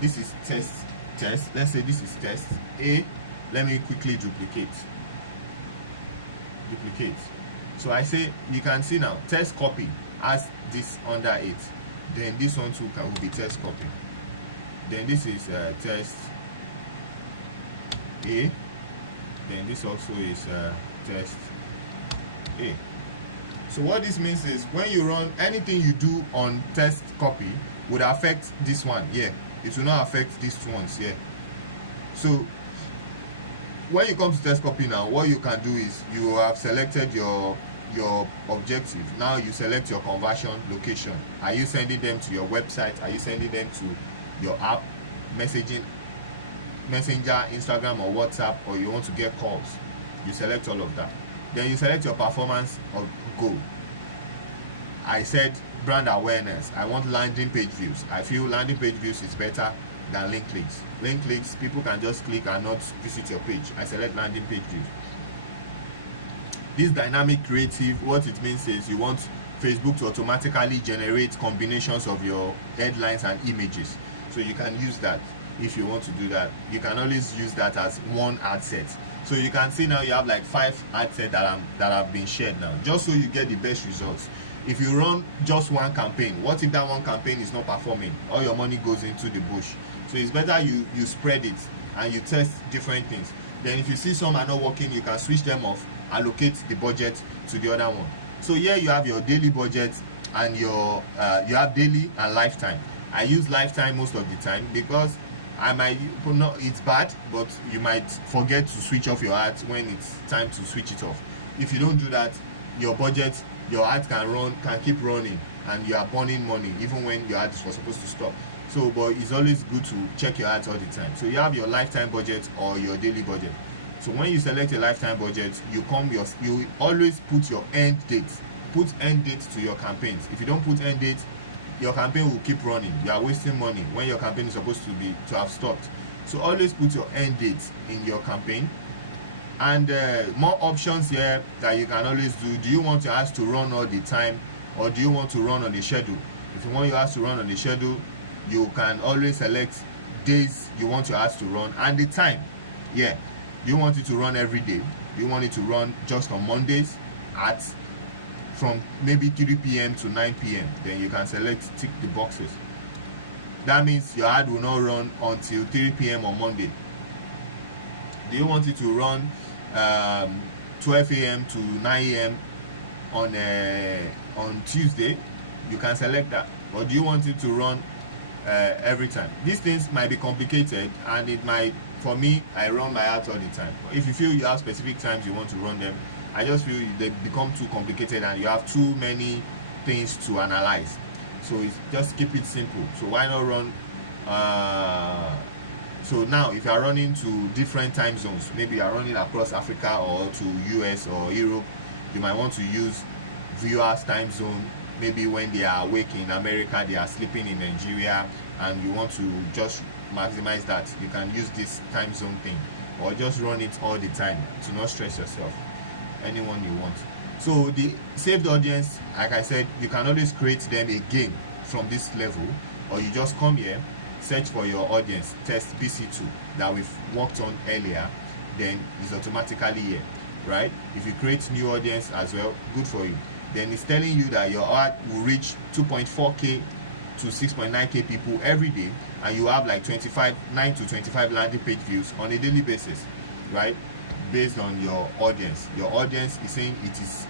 This is test. Let's say this is test A. Let me quickly duplicate. So I say, you can see now, test copy has this under it. Then this one too will be test copy. Then this is test A. Then this also is test A. So what this means is when you run anything you do on test copy would affect this one here. It will not affect these ones here. So when you come to test copy now, what you can do is you have selected your objective. Now you select your conversion location. Are you sending them to your website? Are you sending them to your app, messenger, Instagram or WhatsApp, or you want to get calls? You select all of that. Then you select your performance or goal. I said brand awareness. I want landing page views. I feel landing page views is better than link clicks. Link clicks, people can just click and not visit your page. I select landing page views. This dynamic creative, what it means is you want Facebook to automatically generate combinations of your headlines and images. So you can use that if you want to do that. You can always use that as one ad set. So you can see now you have like 5 ad sets that have been shared now, just so you get the best results. If you run just one campaign, what if that one campaign is not performing? All your money goes into the bush. So it's better you spread it and you test different things. Then if you see some are not working, you can switch them off, allocate the budget to the other one. So here you have your daily budget and your you have daily and lifetime. I use lifetime most of the time because I might not, it's bad, but you might forget to switch off your ads when it's time to switch it off. If you don't do that, your budget, your ads can keep running and you are burning money even when your ads were supposed to stop. So but it's always good to check your ads all the time. So you have your lifetime budget or your daily budget. So when you select a lifetime budget, you always put your end date. Put end date to your campaigns. If you don't put end date, your campaign will keep running. You are wasting money when your campaign is supposed to have stopped. So always put your end date in your campaign. And more options here that you can always do. Do you want your ads to run all the time, or do you want to run on a schedule? If you want your ads to run on a schedule, you can always select days you want your ads to run and the time. Yeah, you want it to run every day. You want it to run just on Mondays at from maybe 3 p.m. to 9 p.m. Then you can tick the boxes. That means your ad will not run until 3 p.m. on Monday. Do you want it to run 12 a.m. to 9 a.m. on Tuesday? You can select that. Or do you want it to run every time? These things might be complicated, and it might, for me, I run my ads all the time. But if you feel you have specific times you want to run them, I just feel they become too complicated and you have too many things to analyze. So just keep it simple. So why not run so now if you are running to different time zones, maybe you are running across Africa or to US or Europe, you might want to use viewers time zone. Maybe when they are awake in America, they are sleeping in Nigeria, and you want to just maximize that, you can use this time zone thing, or just run it all the time to not stress yourself. Anyone you want. So the saved audience, like I said, you can always create them again from this level, or you just come here, search for your audience, test BC2 that we've worked on earlier, then it's automatically here, right? If you create new audience as well, good for you. Then it's telling you that your ad will reach 2.4k to 6.9k people every day, and you have like 9 to 25 landing page views on a daily basis, right? Based on your audience. Your audience is saying it is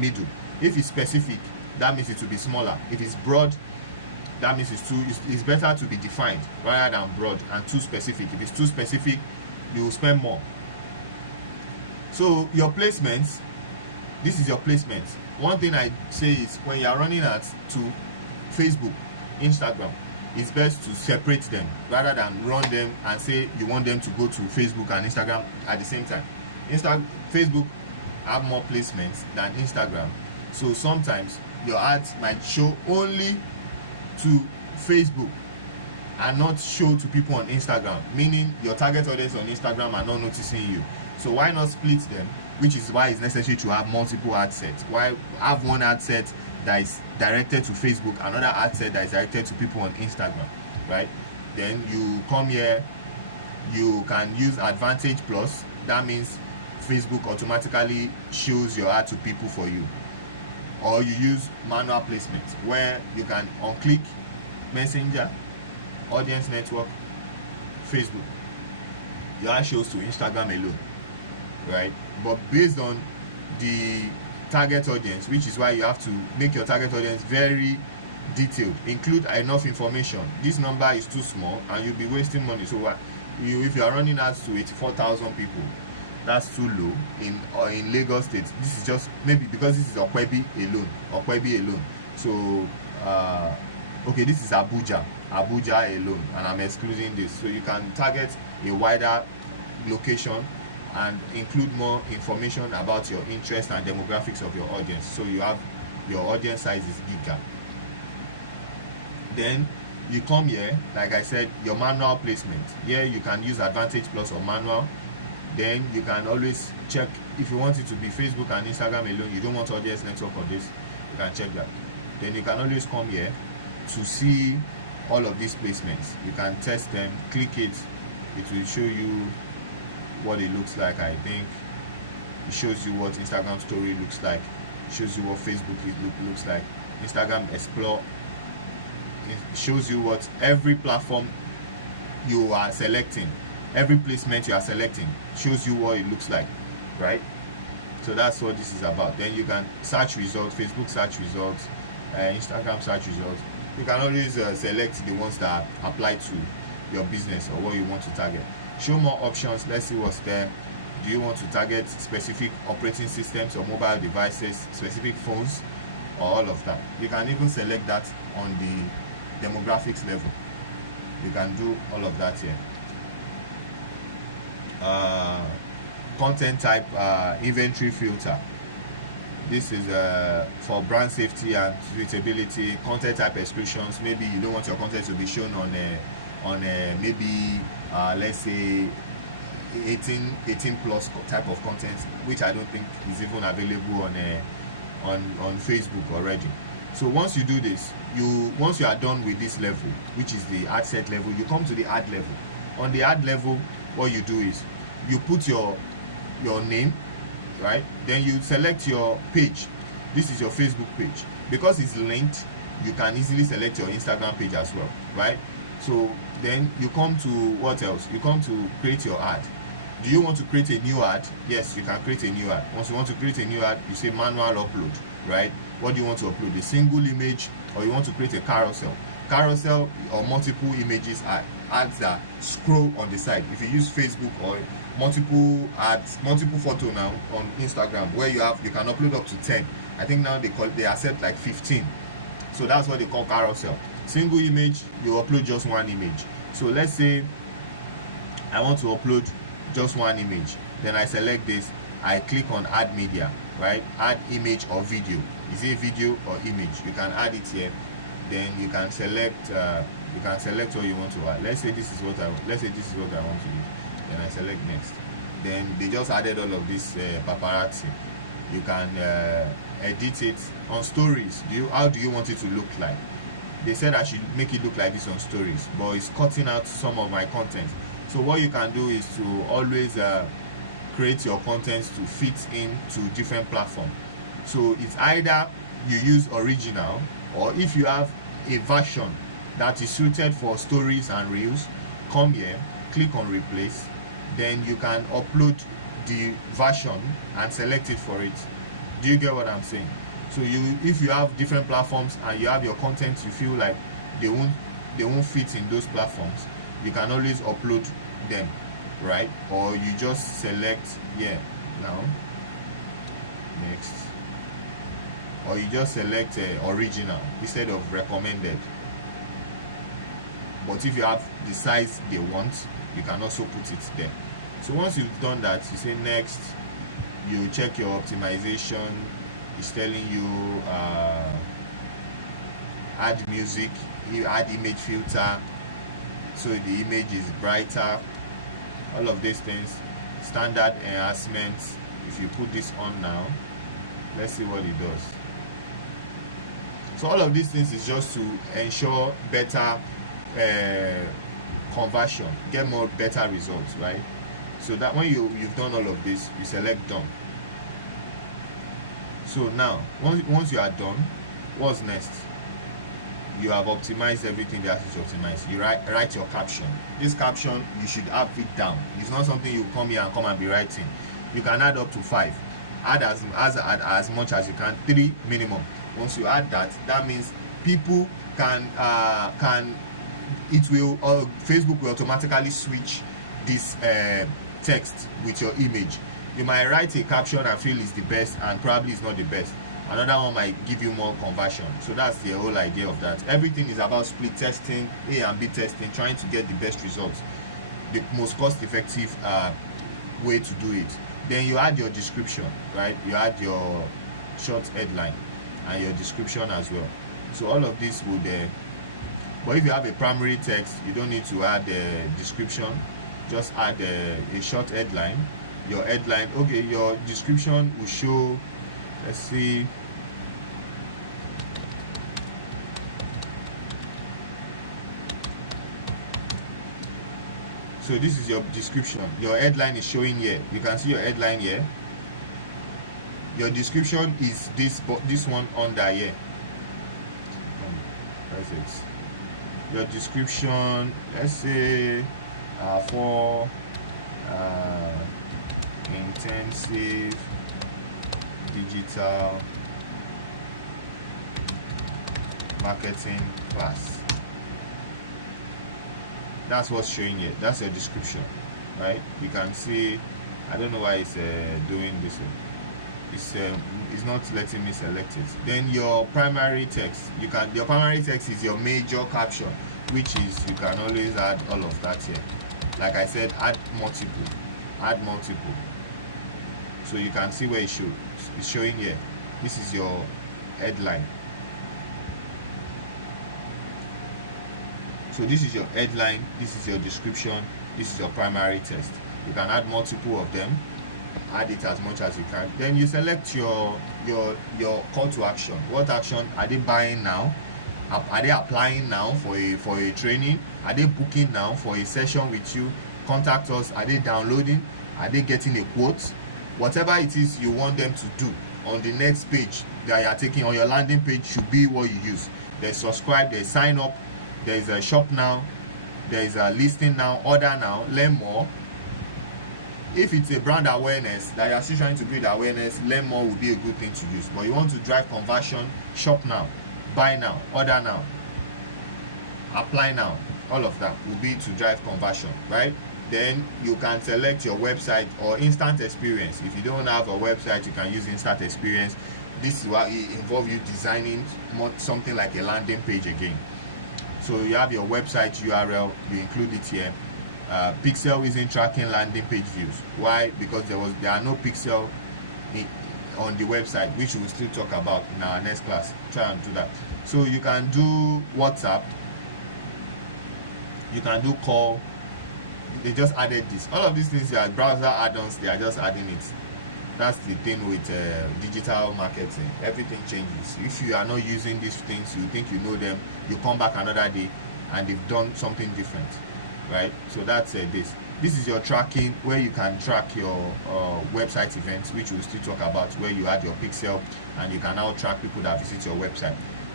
middle. If it's specific, that means it will be smaller. If it's broad, that means it's better to be defined rather than broad and too specific. If it's too specific, you will spend more. So your placements, this is your placement. One thing I say is when you are running ads to Facebook, Instagram, it's best to separate them rather than run them and say you want them to go to Facebook and Instagram at the same time. Facebook have more placements than Instagram, so sometimes your ads might show only to Facebook and not show to people on Instagram, meaning your target audience on Instagram are not noticing you. So why not split them, which is why it's necessary to have multiple ad sets. Why have one ad set that is directed to Facebook, another ad set that is directed to people on Instagram, right? Then you come here, you can use Advantage Plus. That means Facebook automatically shows your ad to people for you. Or you use manual placement, where you can on-click Messenger, Audience Network, Facebook. Your ad shows to Instagram alone, right? But based on the target audience, which is why you have to make your target audience very detailed. Include enough information. This number is too small and you'll be wasting money. So if you are running ads to 84,000 people, that's too low in Lagos State. This is just maybe because this is Okwebi alone. So okay, this is Abuja alone, and I'm excluding this. So you can target a wider location and include more information about your interest and demographics of your audience, so you have your audience size is bigger. Then you come here, like I said, your manual placement. Here you can use Advantage Plus or manual. Then you can always check if you want it to be Facebook and Instagram alone, you don't want audience network for this, you can check that. Then you can always come here to see all of these placements. You can test them, click it will show you what it looks like. I think it shows you what Instagram story looks like, it shows you what Facebook looks like, Instagram Explore, it shows you what every platform you are selecting, every placement you are selecting shows you what it looks like, right? So that's what this is about. Then you can search results, Facebook search results, Instagram search results. You can always select the ones that apply to your business or what you want to target. Show more options. Let's see what's there. Do you want to target specific operating systems or mobile devices, specific phones, or all of that? You can even select that on the demographics level. You can do all of that here. Content type, inventory filter. This is for brand safety and suitability. Content type exclusions. Maybe you don't want your content to be shown on maybe let's say 18 plus type of content, which I don't think is even available on Facebook already. So once you do this, once you are done with this level, which is the ad set level, you come to the ad level. On the ad level, what you do is you put your name, right? Then you select your page. This is your Facebook page. Because it's linked, you can easily select your Instagram page as well, right? So then you come to what else? You come to create your ad. Do you want to create a new ad? Yes, you can create a new ad. Once you want to create a new ad, you say manual upload, right? What do you want to upload? A single image, or you want to create a carousel? Carousel or multiple images ads that scroll on the side. If you use Facebook or multiple ads, multiple photo now on Instagram, where you can upload up to 10. I think now they accept like 15. So that's what they call carousel. Single image, you upload just one image. So let's say I want to upload just one image. Then I select this, I click on add media, right? Add image or video. Is it video or image? You can add it here. Then you can select what you want to add. Let's say this is what I want to do. Then I select next. Then they just added all of this paparazzi. You can edit it on stories. How do you want it to look like? They said I should make it look like this on stories, but it's cutting out some of my content. So what you can do is to always create your content to fit into different platforms. So it's either you use original, or if you have a version that is suited for stories and reels, come here, click on replace, then you can upload the version and select it for it. Do you get what I'm saying? So if you have different platforms and you have your content, you feel like they won't fit in those platforms, you can always upload them, right? Or you just select here now, next, or you just select original instead of recommended. But if you have the size they want, you can also put it there. So once you've done that, you say next, you check your optimization. It's telling you add music, you add image filter, so the image is brighter, all of these things. Standard enhancements, if you put this on now, let's see what it does. So all of these things is just to ensure better conversion, get better results, right? So that when you've done all of this, you select done. So now once you are done, what's next? You have optimized everything that is optimized. You write your caption. This caption, you should have it down. It's not something you come here and be writing. You can add up to 5. add as much as you can, 3 minimum. Once you add that, that means people can it will Facebook will automatically switch this text with your image. You might write a caption and feel is the best and probably is not the best. Another one might give you more conversion. So that's the whole idea of that. Everything is about split testing, A and B testing, trying to get the best results, the most cost-effective way to do it. Then you add your description, right? You add your short headline and your description as well. So all of this would but if you have a primary text, you don't need to add a description. Just add a short headline. Your headline, okay, your description will show, let's see, so this is your description. Your headline is showing here. You can see your headline here. Your description is this one under here. That's it. Your description, let's say for intensive digital marketing class. That's what's showing here. That's your description, right? You can see, I don't know why it's doing this. It's not letting me select it. Then your primary text, your primary text is your major caption, which is, you can always add all of that here. Like I said, add multiple. So you can see where it shows. It's showing here. This is your headline. So this is your headline, this is your description, this is your primary text. You can add multiple of them, add it as much as you can. Then you select your call to action. What action are they buying now? Are they applying now for a training? Are they booking now for a session with you? Contact us. Are they downloading? Are they getting a quote? Whatever it is you want them to do on the next page that you are taking on your landing page should be what you use. There's subscribe, there's sign up, there's a shop now, there's a listing now, order now, learn more. If it's a brand awareness that you're still trying to build awareness, learn more will be a good thing to use. But you want to drive conversion, shop now, buy now, order now, apply now. All of that will be to drive conversion, right? Then you can select your website or instant experience. If you don't have a website, you can use instant experience. This is what it involves you designing something like a landing page again. So you have your website URL, you include it here. Pixel isn't tracking landing page views. Why? Because there are no pixel on the website, which we will still talk about in our next class. Try and do that. So you can do WhatsApp, you can do call. They just added this. All of these things are browser add-ons. They are just adding it. That's the thing with digital marketing. Everything changes. If you are not using these things, you think you know them, you come back another day and they've done something different, right? So that's this. This is your tracking, where you can track your website events, which we'll still talk about, where you add your pixel and you can now track people that visit your website.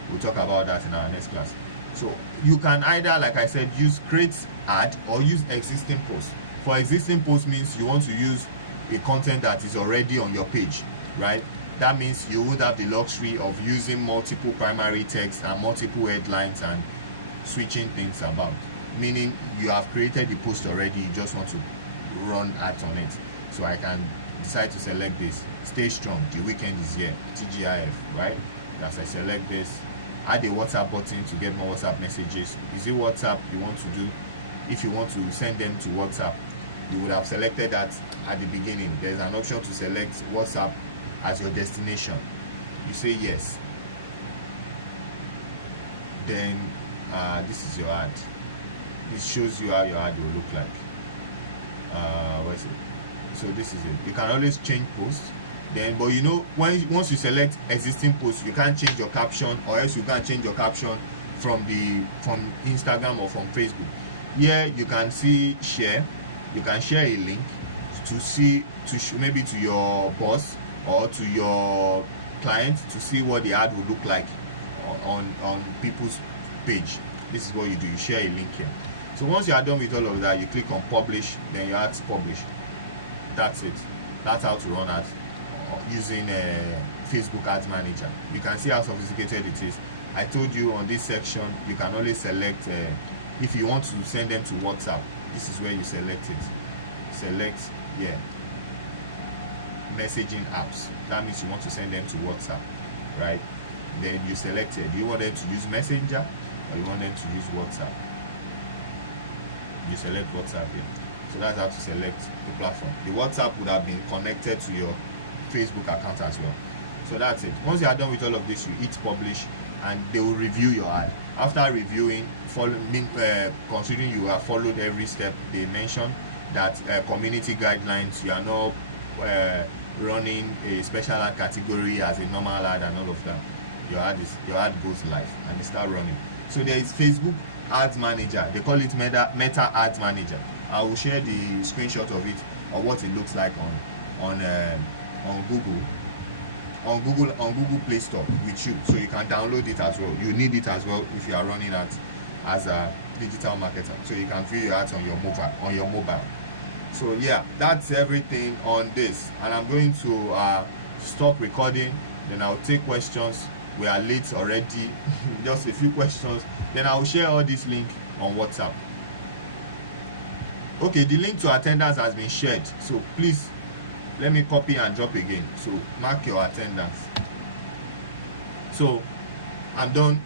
We'll talk about that in our next class. So you can either, like I said, use create ad or use existing posts. For existing posts means you want to use a content that is already on your page, right? That means you would have the luxury of using multiple primary text and multiple headlines and switching things about. Meaning you have created the post already, you just want to run ads on it. So I can decide to select this. Stay strong, the weekend is here, TGIF, right? As I select this, add a WhatsApp button to get more WhatsApp messages. Is it WhatsApp you want to do? If you want to send them to WhatsApp, you would have selected that at the beginning. There's an option to select WhatsApp as your destination. You say yes. Then this is your ad. It shows you how your ad will look like. What is it? So this is it. You can always change posts. Then, but you know, once you select existing posts, you can't change your caption, or else you can't change your caption from Instagram or from Facebook. Here you can see share. You can share a link maybe to your boss or to your client to see what the ad would look like on people's page. This is what you do. You share a link here. So once you are done with all of that, you click on publish, then you add publish. That's it. That's how to run ads using Facebook Ads Manager. You can see how sophisticated it is. I told you on this section you can only select if you want to send them to WhatsApp. This is where you select it. Select messaging apps. That means you want to send them to WhatsApp, right? Then you select it. Do you want them to use Messenger or you want them to use WhatsApp? You select WhatsApp here. So that's how to select the platform. The WhatsApp would have been connected to your Facebook account as well. So that's it. Once you are done with all of this, you hit publish and they will review your ad. After reviewing, considering you have followed every step they mentioned, that community guidelines, you are not running a special ad category as a normal ad and all of that, your ad goes live and it start running. So there is Facebook Ads Manager. They call it Meta Ads Manager. I will share the screenshot of it or what it looks like on Google Play Store with you, so you can download it as well. You need it as well if you are running ads as a digital marketer, so you can view your ads on your mobile. So yeah, that's everything on this, and I'm going to stop recording, then I'll take questions. We are late already. Just a few questions, then I'll share all this link on WhatsApp. Okay, the link to attendance has been shared, so please let me copy and drop again. So mark your attendance. So I'm done.